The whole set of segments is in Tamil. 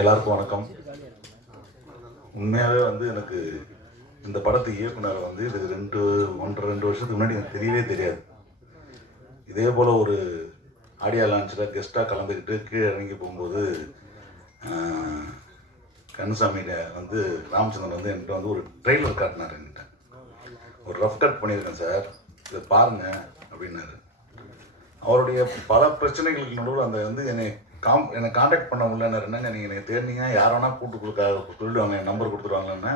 எல்லாருக்கும் வணக்கம். உண்மையாகவே எனக்கு இந்த படத்து இயக்குனர் இது 1.5 வருஷத்துக்கு முன்னாடி எனக்கு தெரியவே தெரியாது. இதே போல் ஒரு ஆடியோ லான்ச்சில் கெஸ்ட்டாக கலந்துக்கிட்டு கீழே இறங்கி போகும்போது கண்ணுசாமிகிட்ட ராமச்சந்திரன் என்கிட்ட ஒரு ட்ரெய்லர் காட்டினார். என்கிட்ட ஒரு ரஃப் கட் பண்ணியிருக்கேன் சார், இதை பாருங்கள் அப்படின்னாரு. அவருடைய பல பிரச்சனைகளுக்கு நடுவில் அந்த என்னை காண்டாக்ட் பண்ண முடியலன்னு என்னங்க நீங்கள் என்னை தேடினீங்க யார் வேணால் கூட்டு சொல்லிடுவாங்க, என் நம்பர் கொடுத்துருவாங்கன்னு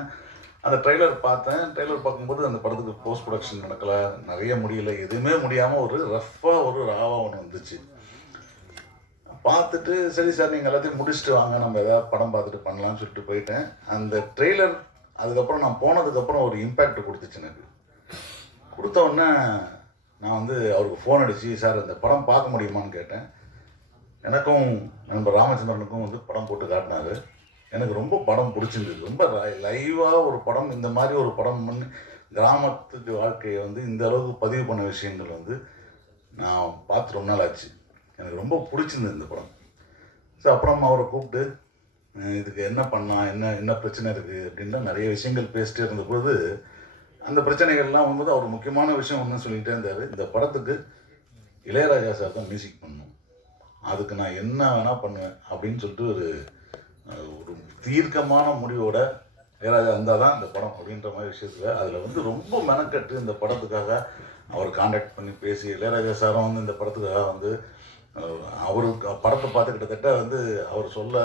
அந்த ட்ரெய்லர் பார்த்தேன். ட்ரெய்லர் பார்க்கும்போது அந்த படத்துக்கு போஸ்ட் ப்ரொடக்ஷன் நடக்கலை, நிறைய முடியலை, எதுவுமே முடியாமல் ஒரு ரஃப்பாக ஒரு ராவாக ஒன்று வந்துச்சு. பார்த்துட்டு சரி சார் நீங்கள் எல்லாத்தையும் முடிச்சுட்டு வாங்க, நம்ம எதாவது படம் பார்த்துட்டு பண்ணலாம்னு சொல்லிட்டு போயிட்டேன். அந்த ட்ரெய்லர் அதுக்கப்புறம் நான் போனதுக்கப்புறம் ஒரு இம்பேக்ட் கொடுத்துச்சு எனக்கு. கொடுத்த உடனே நான் அவருக்கு ஃபோன் அடித்து சார் இந்த படம் பார்க்க முடியுமான்னு கேட்டேன். எனக்கும் நண்பர் ராமச்சந்திரனுக்கும் படம் போட்டு காட்டினாரு. எனக்கு ரொம்ப படம் பிடிச்சிருந்தது. ரொம்ப லைவாக ஒரு படம், இந்த மாதிரி ஒரு படம் பண்ணி கிராமத்துக்கு வாழ்க்கையை இந்த அளவுக்கு பதிவு பண்ண விஷயங்கள் நான் பார்த்து ரொம்ப நாள் ஆச்சு. எனக்கு ரொம்ப பிடிச்சிருந்தது இந்த படம். ஸோ அப்புறம் அவரை கூப்பிட்டு இதுக்கு என்ன பண்ணலாம், என்ன பிரச்சனை இருக்குது அப்படின்னா நிறைய விஷயங்கள் பேசிட்டே இருந்தபோது அந்த பிரச்சனைகள்லாம் அவர் முக்கியமான விஷயம் ஒன்று சொல்லிகிட்டே இருந்தார். இந்த படத்துக்கு இளையராஜா சார் தான் மியூசிக் பண்ணணும், அதுக்கு நான் என்ன வேணால் பண்ணுவேன் அப்படின்னு சொல்லிட்டு ஒரு தீர்க்கமான முடிவோட இளையராஜா இருந்தால் தான் இந்த படம் அப்படின்ற மாதிரி விஷயத்தில் அதில் ரொம்ப மெனக்கட்டு இந்த படத்துக்காக அவர் காண்டாக்ட் பண்ணி பேசி இளையராஜா சாரும் இந்த படத்துக்காக அவருக்கு படத்தை பார்த்து கிட்டத்தட்ட அவர் சொல்ல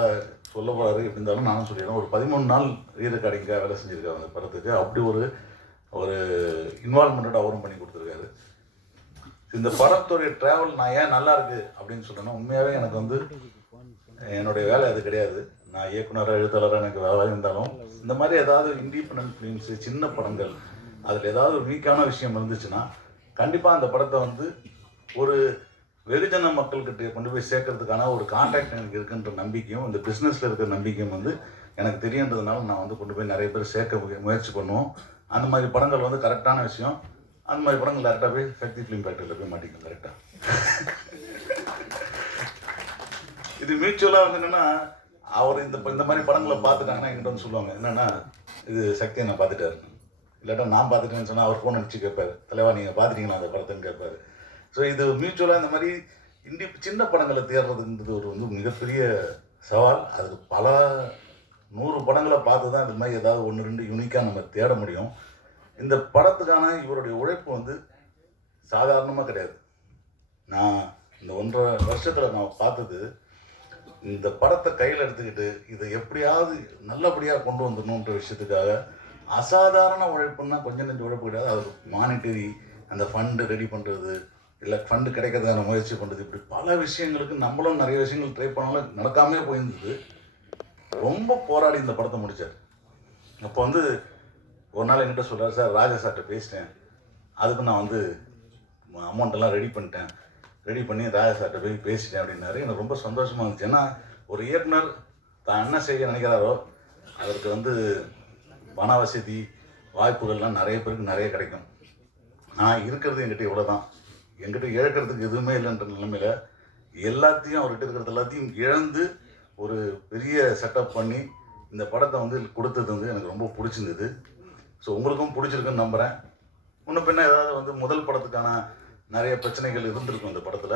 போகிறாரு. எப்படி இருந்தாலும் நானும் சொல்லிடுறேன், ஒரு 13 நாள் ரீரெக்கார்டிங்காக வேலை செஞ்சுருக்காரு அந்த படத்துக்கு. அப்படி ஒரு இன்வால்மெண்ட்டோட அவரும் பண்ணி கொடுத்துருக்காரு. இந்த படத்துடைய ட்ராவல் நான் ஏன் நல்லா இருக்கு அப்படின்னு சொல்கிறேன்னா, உண்மையாகவே எனக்கு என்னுடைய வேலை அது கிடையாது. நான் இயக்குனராக எழுத்தாளராக எனக்கு வேலை இருந்தாலும் இந்த மாதிரி ஏதாவது இண்டிபெண்டன்ட் ஃபிலிம்ஸு, சின்ன படங்கள், அதில் ஏதாவது ஒரு வீக்கான விஷயம் இருந்துச்சுன்னா கண்டிப்பாக அந்த படத்தை ஒரு வெகுஜன மக்கள்கிட்ட கொண்டு போய் சேர்க்கறதுக்கான ஒரு கான்டாக்ட் எனக்கு இருக்குன்ற நம்பிக்கையும், இந்த பிஸ்னஸில் இருக்கிற நம்பிக்கையும் எனக்கு தெரியுன்றதுனால நான் கொண்டு போய் நிறைய பேர் சேர்க்க முயற்சி பண்ணுவோம். அந்த மாதிரி படங்கள் கரெக்டான விஷயம். அந்த மாதிரி படங்கள் டேரெக்டாக போய் சக்தி ஃபிலிம் ஃபேக்டரியில் போய் மாட்டிக்கும் கரெக்டாக. இது மியூச்சுவலாக என்னென்னா, அவர் இந்த மாதிரி படங்களை பார்த்துட்டாங்கன்னா என்கிட்ட சொல்லுவாங்க என்னென்னா, இது சக்தியை நான் பார்த்துட்டாருன்னு. இல்லாட்டா நான் பார்த்துட்டேன்னு சொன்னால் அவர் ஃபோன் அடிச்சு கேட்பார், தலைவா நீங்கள் பார்த்துட்டீங்களா அந்த படத்தைன்னு கேட்பார். ஸோ இது மியூச்சுவலாக இந்த மாதிரி சின்ன படங்களை தேடுறதுன்றது ஒரு மிகப்பெரிய சவால். அதுக்கு பல 100 படங்களை பார்த்து தான் இது மாதிரி ஏதாவது 1-2 யூனிக்காக நம்ம தேட முடியும். இந்த படத்துக்கான இவருடைய உழைப்பு சாதாரணமாக கிடையாது. நான் இந்த 1.5 வருஷத்தில் நான் பார்த்தது, இந்த படத்தை கையில் எடுத்துக்கிட்டு இதை எப்படியாவது நல்லபடியாக கொண்டு வந்துடணுன்ற விஷயத்துக்காக அசாதாரண உழைப்புன்னா கொஞ்சம் நெஞ்சு உழைப்பு கிடையாது. அது மானிட்டரி, அந்த ஃபண்டு ரெடி பண்ணுறது, இல்லை ஃபண்டு கிடைக்கிறதுக்கான முயற்சி பண்ணுறது, இப்படி பல விஷயங்களுக்கு நம்மளும் நிறைய விஷயங்கள் ட்ரை பண்ணாலும் நடக்காமே போயிருந்தது. ரொம்ப போராடி இந்த படத்தை முடித்தார். அப்போ ஒரு நாள் என்கிட்ட சொல்கிறார், சார் ராஜா சார்கிட்ட பேசிட்டேன், அதுக்கு நான் அமௌண்ட்டெல்லாம் ரெடி பண்ணிட்டேன், ரெடி பண்ணி ராஜா சார்கிட்ட போய் பேசிட்டேன் அப்படின்னாரு. எனக்கு ரொம்ப சந்தோஷமாக இருந்துச்சு. ஏன்னா ஒரு இயக்குனர் தான் என்ன செய்ய நினைக்கிறாரோ அதற்கு பண வசதி, வாய்ப்புகள்லாம் நிறைய பேருக்கு நிறைய கிடைக்கும். நான் இருக்கிறது என்கிட்ட இவ்வளோ தான், என்கிட்ட இழக்கிறதுக்கு எதுவுமே இல்லைன்ற நிலைமையில் எல்லாத்தையும் அவர்கிட்ட இருக்கிறது எல்லாத்தையும் இழந்து ஒரு பெரிய செட்டப் பண்ணி இந்த படத்தை கொடுத்தது எனக்கு ரொம்ப பிடிச்சிருந்தது. ஸோ உங்களுக்கும் பிடிச்சிருக்குன்னு நம்புகிறேன். முன்ன பின்ன ஏதாவது முதல் படத்துக்கான நிறைய பிரச்சனைகள் இருந்திருக்கும் இந்த படத்தில்.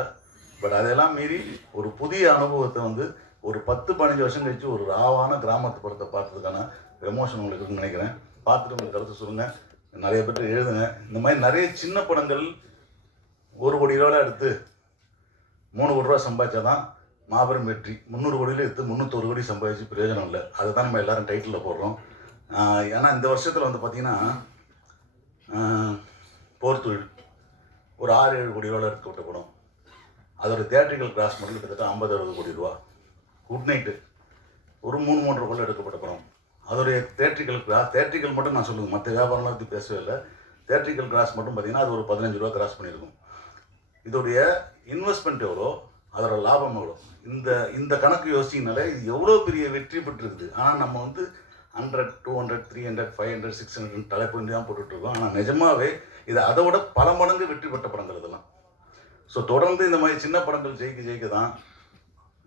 பட் அதையெல்லாம் மீறி ஒரு புதிய அனுபவத்தை ஒரு 10-15 வருஷம் கழிச்சு ஒரு ராவான கிராமத்து படத்தை பார்த்ததுக்கான எமோஷன் உங்களுக்கு இருக்குன்னு நினைக்கிறேன். பார்த்துட்டு உங்களுக்கு கருத்து சொல்லுங்கள், நிறைய பேர் எழுதுங்க. இந்த மாதிரி நிறைய சின்ன படங்கள் 1 கோடி ரூபாய் எடுத்து 3 கோடி ரூபா சம்பாதிச்சா தான் மாபெரும் வெற்றி. 300 கோடியில் எடுத்து 301 கோடி சம்பாதிச்சு பிரயோஜனம் இல்லை. அதை தான் நம்ம எல்லோரும் டைட்டிலில் போடுறோம். ஏன்னா இந்த வருஷத்தில் பார்த்தீங்கன்னா போர்த்தொழில் ஒரு 6-7 கோடி ரூபாயில் எடுக்கப்பட்ட படம். அதோட தியேட்ரிக்கல் கிராஸ் மட்டும் கிட்டத்தட்ட 50-60 கோடி ரூபா. குட் நைட்டு ஒரு 3-3 கோடி எடுக்கப்பட்ட படம். அதோடைய தேட்ரிக்கல் மட்டும் நான் சொல்லுங்கள், மற்ற வியாபாரம்லாம் பற்றி பேசவே இல்லை. தேட்ரிக்கல் கிராஸ் மட்டும் பார்த்தீங்கன்னா அது ஒரு 15 ரூபா கிராஸ் பண்ணியிருக்கும். இதோடைய இன்வெஸ்ட்மெண்ட் எவ்வளோ, அதோட லாபம் எவ்வளோ, இந்த கணக்கு யோசிச்சிங்கனாலே இது எவ்வளோ பெரிய வெற்றி பெற்றிருக்குது. ஆனால் நம்ம 100, 200, 300, 500, 600 தலைப்பு தான் போட்டுட்ருக்கோம். ஆனால் நிஜமாகவே இது அதை விட பல மடங்கு வெற்றி பெற்ற படங்கள் இதெல்லாம். ஸோ தொடர்ந்து இந்த மாதிரி சின்ன படங்கள் ஜெயிக்க தான்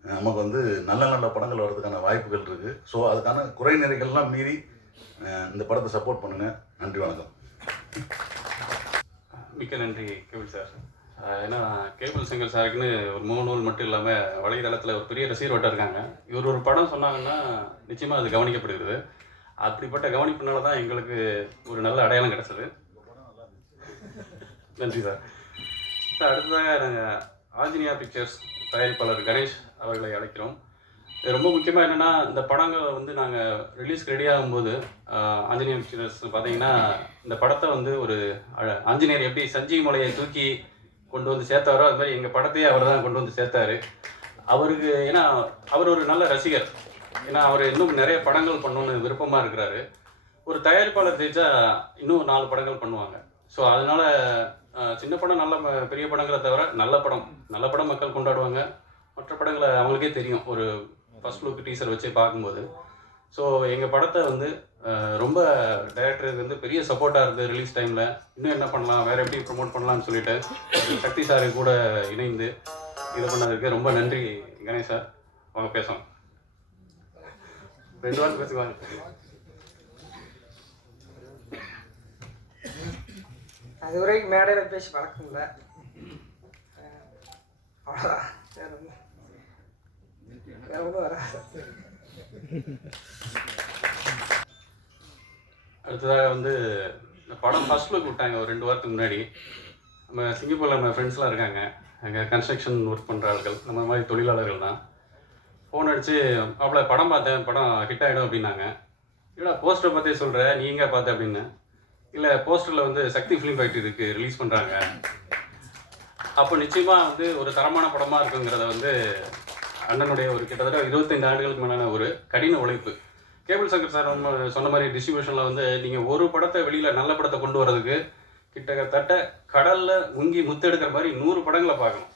நமக்கு வந்து நல்ல நல்ல படங்கள் வர்றதுக்கான வாய்ப்புகள் இருக்குது. ஸோ அதுக்கான குறை நிறைகள்லாம் மீறி இந்த படத்தை சப்போர்ட் பண்ணுங்கள். நன்றி, வணக்கம். மிக்க நன்றி கேபிள் சார். ஏன்னா கேபிள் சங்கர் சாருக்குன்னு ஒரு முகநூல் மட்டும் இல்லாமல் வலைதளத்தில் ஒரு பெரிய ரசிகர் வட்டம் இருக்காங்க. இவர் ஒரு படம் சொன்னாங்கன்னா நிச்சயமாக அது கவனிக்கப்படுகிறது. அப்படிப்பட்ட கவனிப்புனால தான் எங்களுக்கு ஒரு நல்ல அடையாளம் கிடச்சிது. நன்றி சார். அடுத்ததாக நாங்கள் ஆஞ்சனியா பிக்சர்ஸ் தயாரிப்பாளர் கணேஷ் அவர்களை அழைக்கிறோம். ரொம்ப முக்கியமாக என்னென்னா, இந்த படங்களை வந்து நாங்கள் ரிலீஸ்க்கு ரெடி ஆகும்போது ஆஞ்சனியா பிக்சர்ஸ் பார்த்தீங்கன்னா இந்த படத்தை வந்து ஒரு ஆஞ்சநேயர் எப்படி சஞ்சீவி மலையை தூக்கி கொண்டு வந்து சேர்த்தாரோ அது மாதிரி எங்கள் படத்தையே அவர் தான் கொண்டு வந்து சேர்த்தாரு. அவருக்கு ஏன்னா அவர் ஒரு நல்ல ரசிகர். ஏன்னா அவர் இன்னும் நிறைய படங்கள் பண்ணணுன்னு விருப்பமாக இருக்கிறாரு. ஒரு தயாரிப்பாளர் ஜெயிச்சா இன்னும் 4 படங்கள் பண்ணுவாங்க. ஸோ அதனால் சின்ன படம் நல்ல பெரிய படங்களை தவிர நல்ல படம் மக்கள் கொண்டாடுவாங்க. மற்ற படங்களை அவங்களுக்கே தெரியும் ஒரு ஃபர்ஸ்ட் லுக் டீசர் வச்சு பார்க்கும்போது. ஸோ எங்கள் படத்தை வந்து ரொம்ப டைரக்டருக்கு வந்து பெரிய சப்போர்ட்டாக இருக்குது. ரிலீஸ் டைமில் இன்னும் என்ன பண்ணலாம், வேறு எப்படி ப்ரொமோட் பண்ணலாம்னு சொல்லிட்டு சக்தி சாரு கூட இணைந்து இது பண்ணதுக்கு ரொம்ப நன்றி கணேஷ் சார். அவங்க பேசணும். 2 வாரம் பேசுவாங்க. அது வரைக்கும் மேடையில் பேசி பழக்கம் இல்லை. அவ்வளோதான், வேற ஒன்றும் வராது. அடுத்ததாக வந்து இந்த படம் ஃபர்ஸ்ட் லுக் விட்டாங்க ஒரு 2 வாரத்துக்கு முன்னாடி. நம்ம சிங்கப்பூரில் நம்ம ஃப்ரெண்ட்ஸ்லாம் இருக்காங்க, அங்கே கன்ஸ்ட்ரக்ஷன் ஒர்க் பண்ணுற ஆட்கள், நம்ம மாதிரி தொழிலாளர்கள் தான். ஃபோன் அடித்து அவ்வளோ படம் பார்த்தேன், படம் ஹிட் ஆகிடும் அப்படின்னாங்க. இல்லை போஸ்டரை பார்த்தே சொல்கிற, நீ எங்கே பார்த்த அப்படின்னு. இல்லை போஸ்டரில் வந்து சக்தி ஃபிலிம் ஃபேக்ட்ரி இருக்குது, ரிலீஸ் பண்ணுறாங்க. அப்போ நிச்சயமாக வந்து ஒரு தரமான படமாக இருக்குங்கிறத வந்து அண்ணனுடைய ஒரு கிட்டத்தட்ட 25 ஆண்டுகளுக்கு மேலான ஒரு கடின உழைப்பு. கேபிள் சங்கர் சார் சொன்ன மாதிரி டிஸ்ட்ரிபியூஷனில் வந்து நீங்கள் ஒரு படத்தை வெளியில் நல்ல படத்தை கொண்டு வரதுக்கு கிட்டத்தட்ட கடலில் முங்கி முத்தெடுக்கிற மாதிரி 100 படங்களை பார்க்கணும்.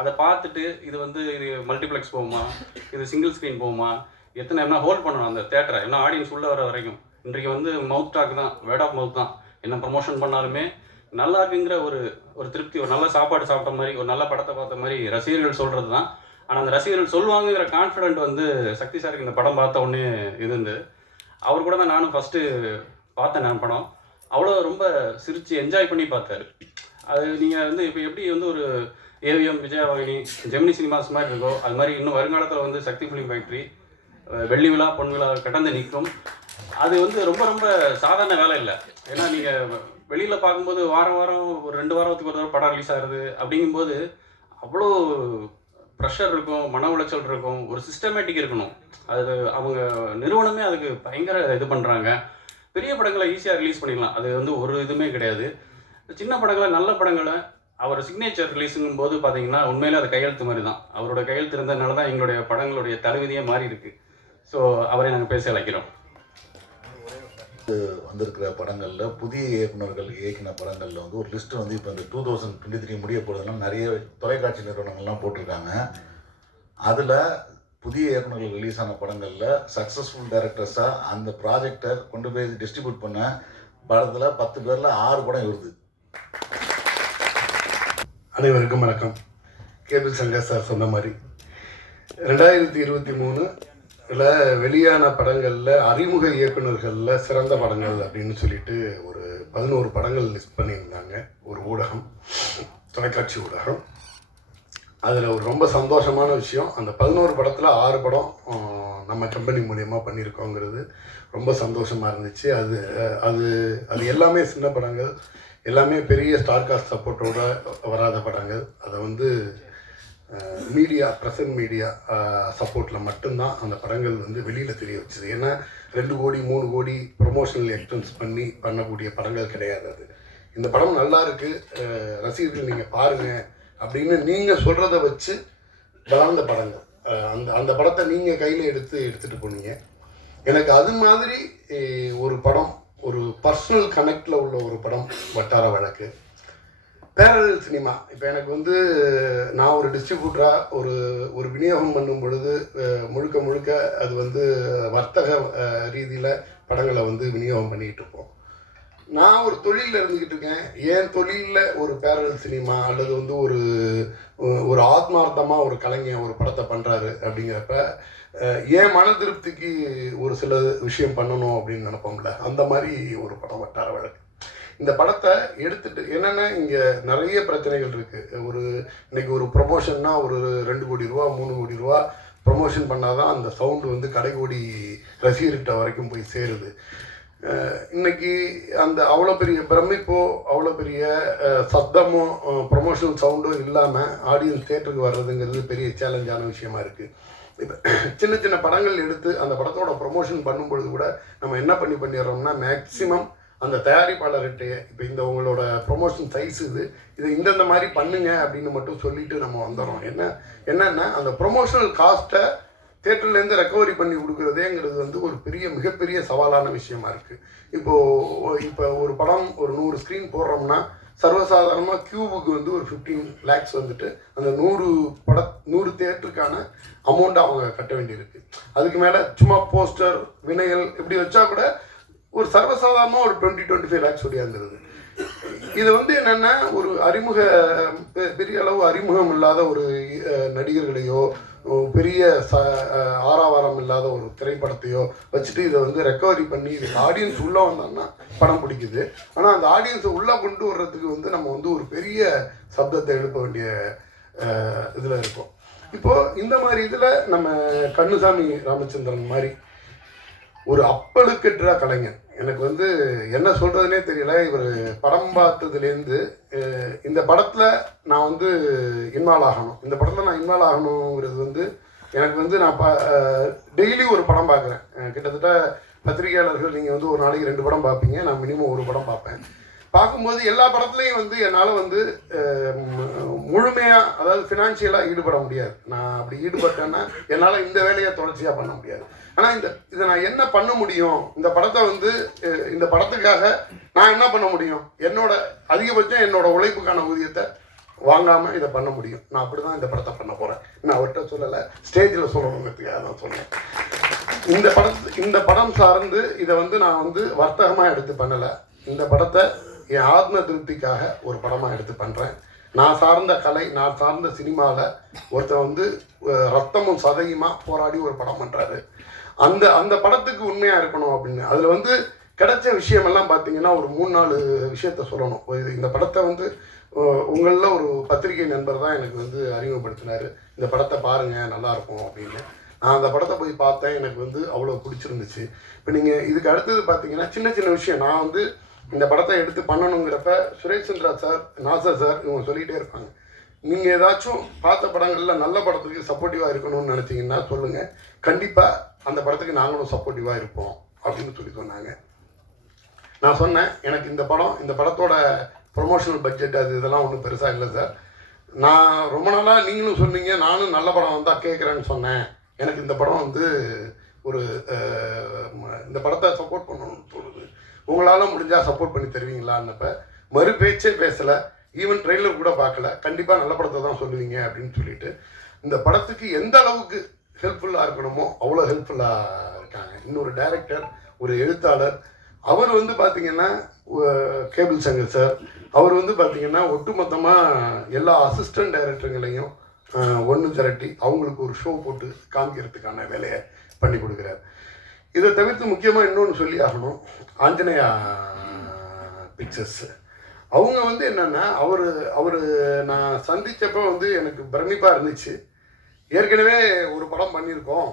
அதை பார்த்துட்டு இது மல்டிப்ளெக்ஸ் போகுமா, இது சிங்கிள் ஸ்க்ரீன் போகுமா, எத்தனை என்ன ஹோல்ட் பண்ணணும் அந்த தேட்டரை, என்ன ஆடியன்ஸ் உள்ளே வர வரைக்கும். இன்றைக்கு மவுத் டாக் தான், வேர்ட் ஆஃப் மவுத் தான். என்ன ப்ரமோஷன் பண்ணாலுமே நல்லா இருக்குங்கிற ஒரு திருப்தி, ஒரு நல்ல சாப்பாடு சாப்பிட்ட மாதிரி, ஒரு நல்ல படத்தை பார்த்த மாதிரி ரசிகர்கள் சொல்கிறது தான். ஆனால் அந்த ரசிகர்கள் சொல்லுவாங்கங்கிற கான்ஃபிடென்ட் சக்தி சாருக்கு இந்த படம் பார்த்த உடனே இருந்து அவர் கூட தான் நானும் ஃபஸ்ட்டு பார்த்தேன். நான் படம் அவ்வளோ ரொம்ப சிரித்து என்ஜாய் பண்ணி பார்த்தாரு. அது நீங்கள் இப்போ எப்படி ஒரு ஏவிஎம், விஜயவாகினி, ஜெமினி சினிமாஸ் மாதிரி இருக்கோ அது மாதிரி இன்னும் வருங்காலத்தில் சக்தி ஃபிலிம் ஃபேக்ட்ரி வெள்ளி விழா பொன் விழா கடந்து நிற்கும். அது ரொம்ப ரொம்ப சாதாரண வேலை இல்லை. ஏன்னா நீங்கள் வெளியில் பார்க்கும்போது வாரம் ஒரு 2 வாரத்துக்கு ஒரு தடவை படம் ரிலீஸ் ஆகுது. அப்படிங்கும்போது அவ்வளோ ப்ரெஷர் இருக்கும், மன உளைச்சல் இருக்கும், ஒரு சிஸ்டமேட்டிக் இருக்கணும். அது அவங்க நிறுவனமே அதுக்கு பயங்கர இது பண்ணுறாங்க. பெரிய படங்களை ஈஸியாக ரிலீஸ் பண்ணிடலாம், அது ஒரு இதுவுமே கிடையாது. சின்ன படங்களை, நல்ல படங்களை அவர் சிக்னேச்சர் ரிலீஸுங்கும் போது பார்த்தீங்கன்னா உண்மையிலே அது கையெழுத்து மாதிரி தான். அவரோட கையெழுத்து இருந்ததுனால தான் எங்களுடைய படங்களுடைய தலைவிதியே மாறி இருக்கு. ஸோ அவரை நாங்கள் பேச அழைக்கிறோம். வந்திருக்கிற படங்களில் புதிய இயக்குநர்கள் இயக்கின படங்களில் ஒரு லிஸ்ட்டு இப்போ இந்த 2023 முடிய போகிறதுலாம் நிறைய தொலைக்காட்சி நிறுவனங்கள்லாம் போட்டிருக்காங்க. அதில் புதிய இயக்குநர்கள் ரிலீஸ் ஆன படங்களில் சக்ஸஸ்ஃபுல் டைரக்டர்ஸாக அந்த ப்ராஜெக்டை கொண்டு போய் டிஸ்ட்ரிபியூட் பண்ண படத்தில் 10 பேரில் 6 படம் வருது. அனைவருக்கும் வணக்கம். கேபிள் சங்கர் சார் சொன்ன மாதிரி 2023 வெளியான படங்களில் அறிமுக இயக்குநர்களில் சிறந்த படங்கள் அப்படின்னு சொல்லிட்டு ஒரு 11 படங்கள் லிஸ்ட் பண்ணியிருந்தாங்க ஒரு ஊடகம், தொலைக்காட்சி ஊடகம். அதில் ஒரு ரொம்ப சந்தோஷமான விஷயம், அந்த 11 படத்தில் 6 படம் நம்ம கம்பெனி மூலயமா பண்ணியிருக்கோங்கிறது ரொம்ப சந்தோஷமாக இருந்துச்சு. அது அது அது எல்லாமே சின்ன படங்கள், எல்லாமே பெரிய ஸ்டார் காஸ்ட் சப்போர்ட்டோடு வராத படங்கள். அதை மீடியா, ப்ரெசன்ட் மீடியா சப்போர்ட்டில் மட்டும்தான் அந்த படங்கள் வெளியில் தெரிய வச்சுது. ஏன்னா 2 கோடி 3 கோடி ப்ரொமோஷனல் எக்ஸ்பென்ஸ் பண்ணக்கூடிய படங்கள் கிடையாது. அது இந்த படம் நல்லா இருக்குது, ரசிகர்கள் நீங்கள் பாருங்கள் அப்படின்னு நீங்கள் சொல்கிறத வச்சு வளர்ந்த படங்கள். அந்த படத்தை நீங்கள் கையில் எடுத்துகிட்டு போனீங்க. எனக்கு அது மாதிரி ஒரு படம், ஒரு பர்சனல் கனெக்டில் உள்ள ஒரு படம் வட்டார வழக்கு. பேரல் சினிமா இப்போ எனக்கு நான் ஒரு டிஸ்ட்ரிபியூட்டராக ஒரு விநியோகம் பண்ணும் பொழுது முழுக்க அது வர்த்தக ரீதியில் படங்களை விநியோகம் பண்ணிக்கிட்டு இருப்போம். நான் ஒரு தொழிலில் இருந்துக்கிட்டு இருக்கேன். என் தொழிலில் ஒரு பேரல் சினிமா அல்லது ஒரு ஆத்மார்த்தமாக ஒரு கலைஞர் ஒரு படத்தை பண்ணுறாரு அப்படிங்கிறப்ப என் மன திருப்திக்கு ஒரு சில விஷயம் பண்ணணும் அப்படின்னு நினைப்போம்ல, அந்த மாதிரி ஒரு படம் வட்டார வழக்கு. இந்த படத்தை எடுத்துட்டு என்னென்னா இங்கே நிறைய பிரச்சனைகள் இருக்குது. இன்னைக்கு ஒரு ப்ரொமோஷன்னா ஒரு 2 கோடி ரூபா 3 கோடி ரூபா ப்ரொமோஷன் பண்ணால் தான் அந்த சவுண்டு வந்து கடைகோடி ரசிகர்கிட்ட வரைக்கும் போய் சேருது. இன்னைக்கு அந்த அவ்வளோ பெரிய பிரமிப்போ அவ்வளோ பெரிய சத்தமோ ப்ரொமோஷனல் சவுண்டோ இல்லாமல் ஆடியன்ஸ் தேட்டருக்கு வர்றதுங்கிறது பெரிய சேலஞ்சான விஷயமா இருக்குது. இப்போ சின்ன சின்ன படங்கள் எடுத்து அந்த படத்தோட ப்ரொமோஷன் பண்ணும்பொழுது கூட நம்ம என்ன பண்ணிடுறோம்னா மேக்ஸிமம் அந்த தயாரிப்பாளர்கிட்ட இப்போ இந்த உங்களோட ப்ரொமோஷன் சைஸ் இது இந்தந்த மாதிரி பண்ணுங்க அப்படின்னு மட்டும் சொல்லிட்டு நம்ம வந்துடுறோம். என்னன்னா அந்த ப்ரொமோஷனல் காஸ்ட்டை தேட்டர்லேருந்து ரெக்கவரி பண்ணி கொடுக்குறதேங்கிறது வந்து ஒரு மிகப்பெரிய சவாலான விஷயமா இருக்குது. இப்போ ஒரு படம் ஒரு 100 ஸ்க்ரீன் போடுறோம்னா சர்வசாதாரணமாக கியூபுக்கு வந்து ஒரு 15 lakhs வந்துட்டு அந்த 100 தேட்டருக்கான அமௌண்ட்டை அவங்க கட்ட வேண்டியிருக்கு. அதுக்கு மேலே சும்மா போஸ்டர் வினைகள் இப்படி வச்சா கூட ஒரு சர்வசாதாரணமாக ஒரு 20-25 lakhs ஒடியாந்துருது. இது வந்து என்னென்னா ஒரு பெரிய அளவு அறிமுகம் இல்லாத ஒரு நடிகர்களையோ பெரிய ஆரவாரம் இல்லாத ஒரு திரைப்படத்தையோ வச்சுட்டு இதை வந்து ரெக்கவரி பண்ணி இதுக்கு ஆடியன்ஸ் உள்ளே வந்தோம்னா படம் பிடிக்குது. ஆனால் அந்த ஆடியன்ஸை உள்ளே கொண்டு வர்றதுக்கு வந்து நம்ம வந்து ஒரு பெரிய சப்தத்தை எழுப்ப வேண்டிய இதில் இருக்கோம். இப்போது இந்த மாதிரி இதில் நம்ம கண்ணுசாமி ராமச்சந்திரன் மாதிரி ஒரு அப்பழுக்கற்ற கலைஞர், எனக்கு வந்து என்ன சொல்கிறதுனே தெரியல. இவர் படம் பார்த்ததுலேருந்து இந்த படத்தில் நான் வந்து இன்வால்வ் ஆகணும், இந்த படத்தில் நான் இன்வால்வ் ஆகணுங்கிறது வந்து எனக்கு வந்து நான் டெய்லி ஒரு படம் பார்க்குறேன். கிட்டத்தட்ட பத்திரிகையாளர்கள் நீங்கள் வந்து ஒரு நாளைக்கு 2 படம் பார்ப்பீங்க, நான் மினிமம் 1 படம் பார்ப்பேன். பார்க்கும்போது எல்லா படத்துலையும் வந்து என்னால் வந்து முழுமையாக அதாவது ஃபினான்ஷியலாக ஈடுபட முடியாது. நான் அப்படி ஈடுபட்டேன்னா என்னால் இந்த வேலையை தொடர்ச்சியாக பண்ண முடியாது. ஆனால் இதை நான் என்ன பண்ண முடியும், இந்த படத்தை வந்து இந்த படத்துக்காக நான் என்ன பண்ண முடியும், அதிகபட்சம் என்னோட உழைப்புக்கான ஊதியத்தை வாங்காமல் இதை பண்ண முடியும். நான் அப்படி தான் இந்த படத்தை பண்ண போகிறேன். நான் அவர்கிட்ட சொல்லலை, ஸ்டேஜில் சொல்லணுங்கிறதுக்காக தான் சொன்னேன். இந்த படம் சார்ந்து இதை வந்து நான் வந்து வர்த்தகமாக எடுத்து பண்ணலை. இந்த படத்தை என் ஆத்ம திருப்திக்காக ஒரு படமாக எடுத்து பண்ணுறேன். நான் சார்ந்த கலை, நான் சார்ந்த சினிமாவில் ஒருத்தர் வந்து ரத்தமும் சதையுமா போராடி ஒரு படம் பண்ணுறாரு. அந்த படத்துக்கு உண்மையாக இருக்கணும் அப்படின்னு அதில் வந்து கிடைச்ச விஷயமெல்லாம் பார்த்தீங்கன்னா ஒரு 3-4 விஷயத்த சொல்லணும். இந்த படத்தை வந்து உங்களில் ஒரு பத்திரிகை நண்பர் தான் எனக்கு வந்து அறிமுகப்படுத்தினார். இந்த படத்தை பாருங்கள் நல்லாயிருக்கும் அப்படின்னு. நான் அந்த படத்தை போய் பார்த்தேன், எனக்கு வந்து அவ்வளோ பிடிச்சிருந்துச்சு. இப்போ நீங்கள் இதுக்கு அடுத்தது பார்த்தீங்கன்னா சின்ன சின்ன விஷயம் நான் வந்து இந்த படத்தை எடுத்து பண்ணணுங்கிறப்ப சுரேஷ் சந்திரா சார், நாசர் சார் இவங்க சொல்லிகிட்டே இருப்பாங்க, நீங்கள் ஏதாச்சும் பார்த்த படங்களில் நல்ல படத்துக்கு சப்போர்ட்டிவாக இருக்கணும்னு நினச்சிங்கன்னா சொல்லுங்கள், கண்டிப்பாக அந்த படத்துக்கு நாங்களும் சப்போர்ட்டிவாக இருப்போம் அப்படின்னு சொன்னாங்க. நான் சொன்னேன், எனக்கு இந்த படத்தோட ப்ரொமோஷனல் பட்ஜெட் இதெல்லாம் ஒன்றும் பெருசாக இல்லை சார். நான் ரொம்ப நாளாக நீங்களும் சொன்னீங்க, நானும் நல்ல படம் வந்தால் கேட்குறேன்னு சொன்னேன். எனக்கு இந்த படம் வந்து இந்த படத்தை சப்போர்ட் பண்ணணும்னு தோணுது, உங்களால் முடிஞ்சால் சப்போர்ட் பண்ணி தருவீங்களான்னப்ப மறு பேச்சே பேசலை, ஈவன் ட்ரெய்லர் கூட பார்க்கல, கண்டிப்பாக நல்ல படத்தை தான் சொல்லுவீங்க அப்படின்னு சொல்லிட்டு இந்த படத்துக்கு எந்த அளவுக்கு ஹெல்ப்ஃபுல்லாக இருக்கணுமோ அவ்வளோ ஹெல்ப்ஃபுல்லாக இருக்காங்க. இன்னொரு டைரக்டர், ஒரு எழுத்தாளர், அவர் வந்து பார்த்திங்கன்னா கேபிள் சங்கர் சார், அவர் வந்து பார்த்திங்கன்னா ஒட்டுமொத்தமாக எல்லா அசிஸ்டன்ட் டைரக்டருங்களையும் ஒன்று திரட்டி அவங்களுக்கு ஒரு ஷோ போட்டு காமிக்கிறதுக்கான வேலையை பண்ணி கொடுக்குறாரு. இதை தவிர்த்து முக்கியமாக இன்னொன்று சொல்லி ஆகணும், ஆஞ்சநேயா பிக்சர்ஸ். அவங்க வந்து என்னென்னா அவர் நான் சந்தித்தப்போ வந்து எனக்கு பிரமிப்பாக இருந்துச்சு. ஏற்கனவே ஒரு படம் பண்ணியிருக்கோம்,